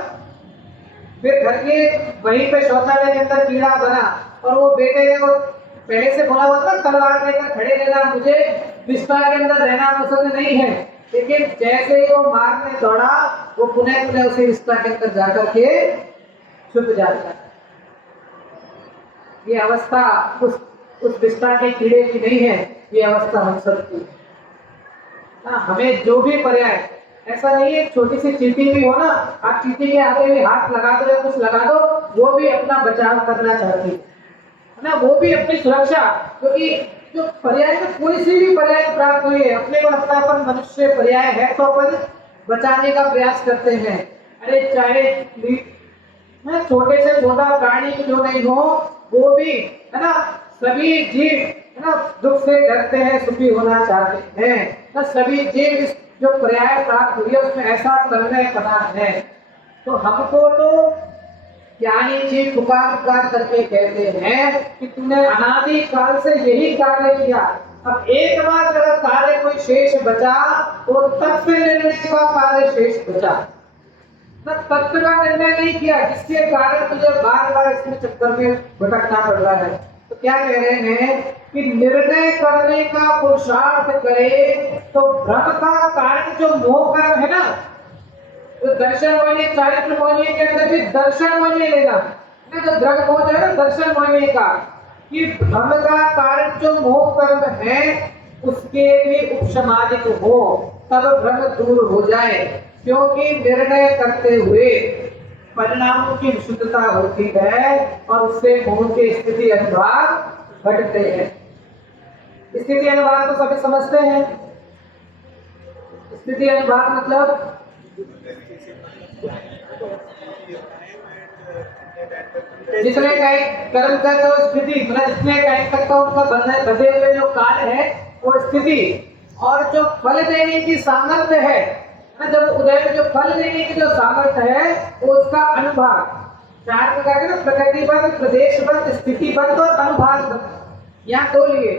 फिर घर के वहीं पे शौचालय के अंदर कीड़ा बना। और वो बेटे ने वो पहले से बोला हुआ था तलवार लेकर खड़े रहना, मुझे बिस्तर के अंदर रहना पसंद नहीं है, लेकिन जैसे ही वो मारने दौड़ा, वो पुनः पुनः उसी बिस्तर के अंदर जाकर के छुप जाता। ये अवस्था उस बिस्तर के कीड़े की नहीं है, ये अवस्था हम सबकी है। हमें जो भी पर्याय, ऐसा नहीं है छोटी सी चींटी भी हो ना, आप चींटी के आगे भी हाथ लगा दो या कुछ लगा दो, वो भी अपना बचाव करना चाहती है ना, वो भी अपनी सुरक्षा, क्योंकि जो पर्याय में कोई सी भी पर्याय प्राप्त हुई है, अपने को लगता है अपन मनुष्य पर्याय है तो अपन बचाने का प्रयास करते हैं। अरे चाहे छोटे से छोटा प्राणी क्यों नहीं हो, वो भी है ना, सभी जीव है ना दुख से डरते हैं, सुखी होना चाहते हैं ना, सभी जीव इस जो पर्याय प्राप्त हुई है उसमें ऐसा तन्मय पना है। तो हमको तो ज्ञानी जी पुकार पुकार करके कहते हैं कि तूने अनादि काल से यही कार्य किया, अब एक बार अगर कार्य कोई शेष बचा तो तत्व निर्णय का कार्य शेष बचा। तत्व का निर्णय नहीं किया, जिसके कारण तुझे बार बार इसमें चक्कर में भटकना पड़ रहा है। तो क्या कह रहे हैं कि निर्णय करने का पुरुषार्थ करे तो भ्रम का कारण जो मोह कर्म है ना, तो दर्शन मोहिनी चारित्र मोहिनी के अंदर भी दर्शन मोहिनी लेना, जो द्रग मोह है ना दर्शन मोहिनी का, कि भ्रम का कारण जो मोह कर्म है उसके भी उपशमादित हो, तब भ्रम दूर हो जाए। क्योंकि निर्णय करते हुए परिणामों की विशुद्धता होती है और उससे मोह के स्थिति अनुभाग घटते हैं। स्थिति अनुभाग तो सभी समझते हैं। स्थिति अनुभाग मतलब जितने कर्म का जो स्थिति, मतलब जितने टाइम तक का उनका बंधे हुए जो काल है वो स्थिति, और जो फल देने की सामर्थ्य है, जब उदय में जो फल देने की जो सामर्थ्य है वो उसका अनुभाग। चार प्रकार के ना, प्रकृतिबंध, प्रदेशबंध, स्थितिबंध और अनुभागबंध, यहाँ दो लिए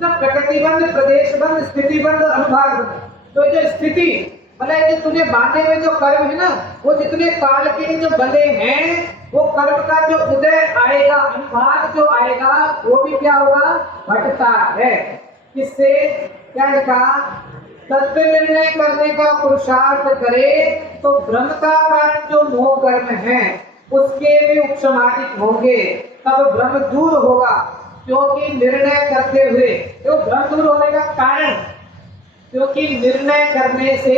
ना, प्रकृतिबंध, प्रदेशबंध, स्थितिबंध और अनुभागबंध। तो जो स्थिति मतलब जो तुझे बांधे हुए जो कर्म है ना, वो जितने काल के लिए जो बंधे हैं, वो कर्म का जो उदय आएगा, अनुभाग जो आएगा, वो भी क्या होगा, घटता है। किससे, क्या लिखा, तत्व निर्णय करने का पुरुषार्थ करे तो भ्रम का कारण जो मोह कर्म है उसके भी उपशमादित होंगे, तब भ्रम दूर होगा। क्योंकि निर्णय करते हुए, तो भ्रम दूर होने का कारण, क्योंकि निर्णय करने से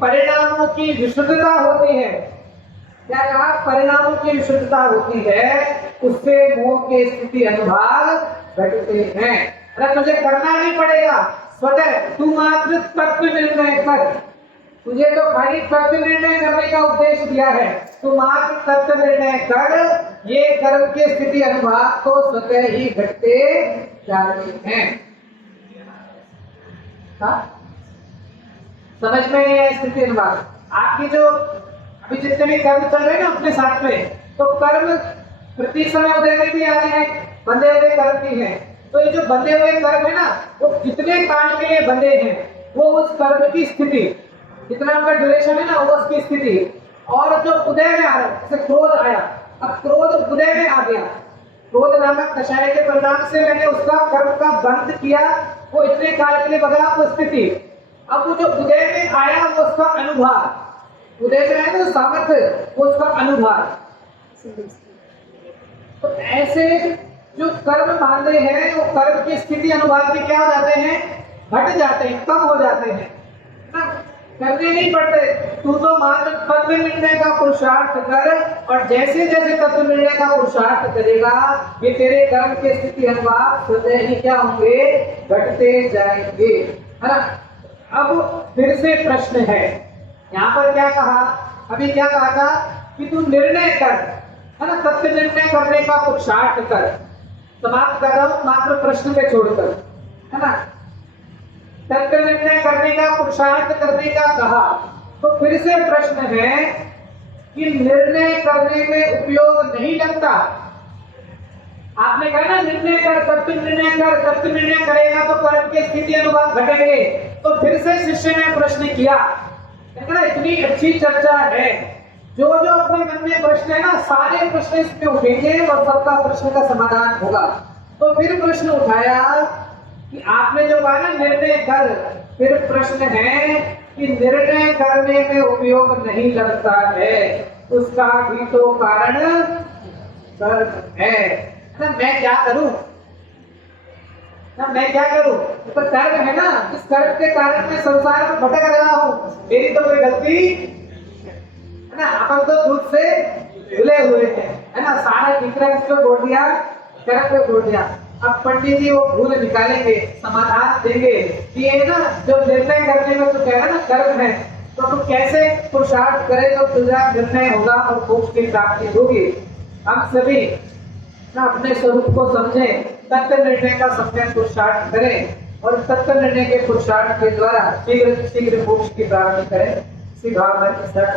परिणामों की विशुद्धता होती है। क्या कहा, परिणामों की विशुद्धता होती है, उससे मोह के स्थिति अनुभाग घटते हैं। अरे तुझे करना नहीं पड़ेगा, स्वतः तू मात्र तत्व निर्णय कर, तुझे तो खाली तत्व निर्णय करने का उपदेश दिया है, तू मात्र तत्व निर्णय कर, ये कर्म के स्थिति अनुभाग तो स्वतः ही घटते जाते हैं। समझ में नहीं है स्थिति अनुभाग? आपकी जो अभी जितने भी कर्म चल रहे हैं ना अपने साथ में, तो कर्म प्रति समय उदय में भी आ रहे हैं, बंधे हुए कर्म भी हैं। तो ये जो बंधे हुए कर्म है ना, वो कितने काल के लिए बंधे हैं, वो उस कर्म की स्थिति, जितना उनका ड्यूरेशन है ना, वो उसकी स्थिति, और जो उदय में आ रहा है, जैसे क्रोध आया, अब क्रोध उदय में आ गया, क्रोध नामक कषाय के परिणाम से मैंने उसका कर्म का बंध किया, वो इतने काल के लिए बदला वो स्थिति। अब वो जो उदय में आया वो उसका अनुभाग, उदय में आया ना सामर्थ्य, वो उसका अनुभाग। तो ऐसे जो कर्म बांधे हैं, वो कर्म की स्थिति अनुभाग भी क्या हो जाते हैं, घट जाते हैं, कम हो जाते हैं ना, करने नहीं पड़ते। तू तो मात्र तत्व निर्णय का पुरुषार्थ कर, और जैसे जैसे तत्व निर्णय का पुरुषार्थ करेगा, ये तेरे कर्म के स्थिति अनुभाग स्वतः ही क्या होंगे, घटते जाएंगे, है ना। अब फिर से प्रश्न है, यहाँ पर क्या कहा, अभी क्या कहा था कि तू निर्णय कर, है ना, तत्व निर्णय करने का पुरुषार्थ कर। समाप्त कर रहा हूं मात्र प्रश्न पे छोड़कर, है ना। तत्व निर्णय करने का पुरुषार्थ करने का कहा, तो फिर से प्रश्न है कि निर्णय करने में उपयोग नहीं लगता, आपने कहा ना निर्णय कर, तब तू निर्णय कर, तब तू निर्णय करेगा तो कर्म के स्थिति अनुपात घटेंगे। तो फिर से शिष्य ने प्रश्न किया, कहना इतनी अच्छी चर्चा है, जो जो अपने मन में प्रश्न है ना सारे प्रश्न इसमें उठेंगे और सबका प्रश्न का समाधान होगा। तो फिर प्रश्न उठाया कि आपने जो कहा ना निर्णय कर, फिर प्रश्न है कि निर्णय करने में उपयोग नहीं लगता है, उसका भी तो कारण कर्म है ना। मैं क्या करूं ना, मैं क्या करूं, तो कर्म है ना, इस कर्म के कारण मैं संसार में भटक रहा हूं, मेरी तो कोई गलती है ना। अपन तो दूध से धुले हुए हैं, है ना, सारा किचरा किसको छोड़ दिया, कर्म पे छोड़ दिया। अब पंडित जी वो भूल निकालेंगे, समाधान देंगे कि ये ना जो निर्णय करने में तो कह रहा ना कर्म है, तो तुम कैसे पुरुषार्थ करे तो तुझा निर्णय होगा और मोक्ष की प्राप्ति होगी। हम सभी ना अपने स्वरूप को समझें, तत्व निर्णय का सम्यक पुरुषार्थ करें और तत्व निर्णय के पुरुषार्थ के द्वारा शीघ्र शीघ्र मोक्ष की प्राप्ति करें। इसी भावना के साथ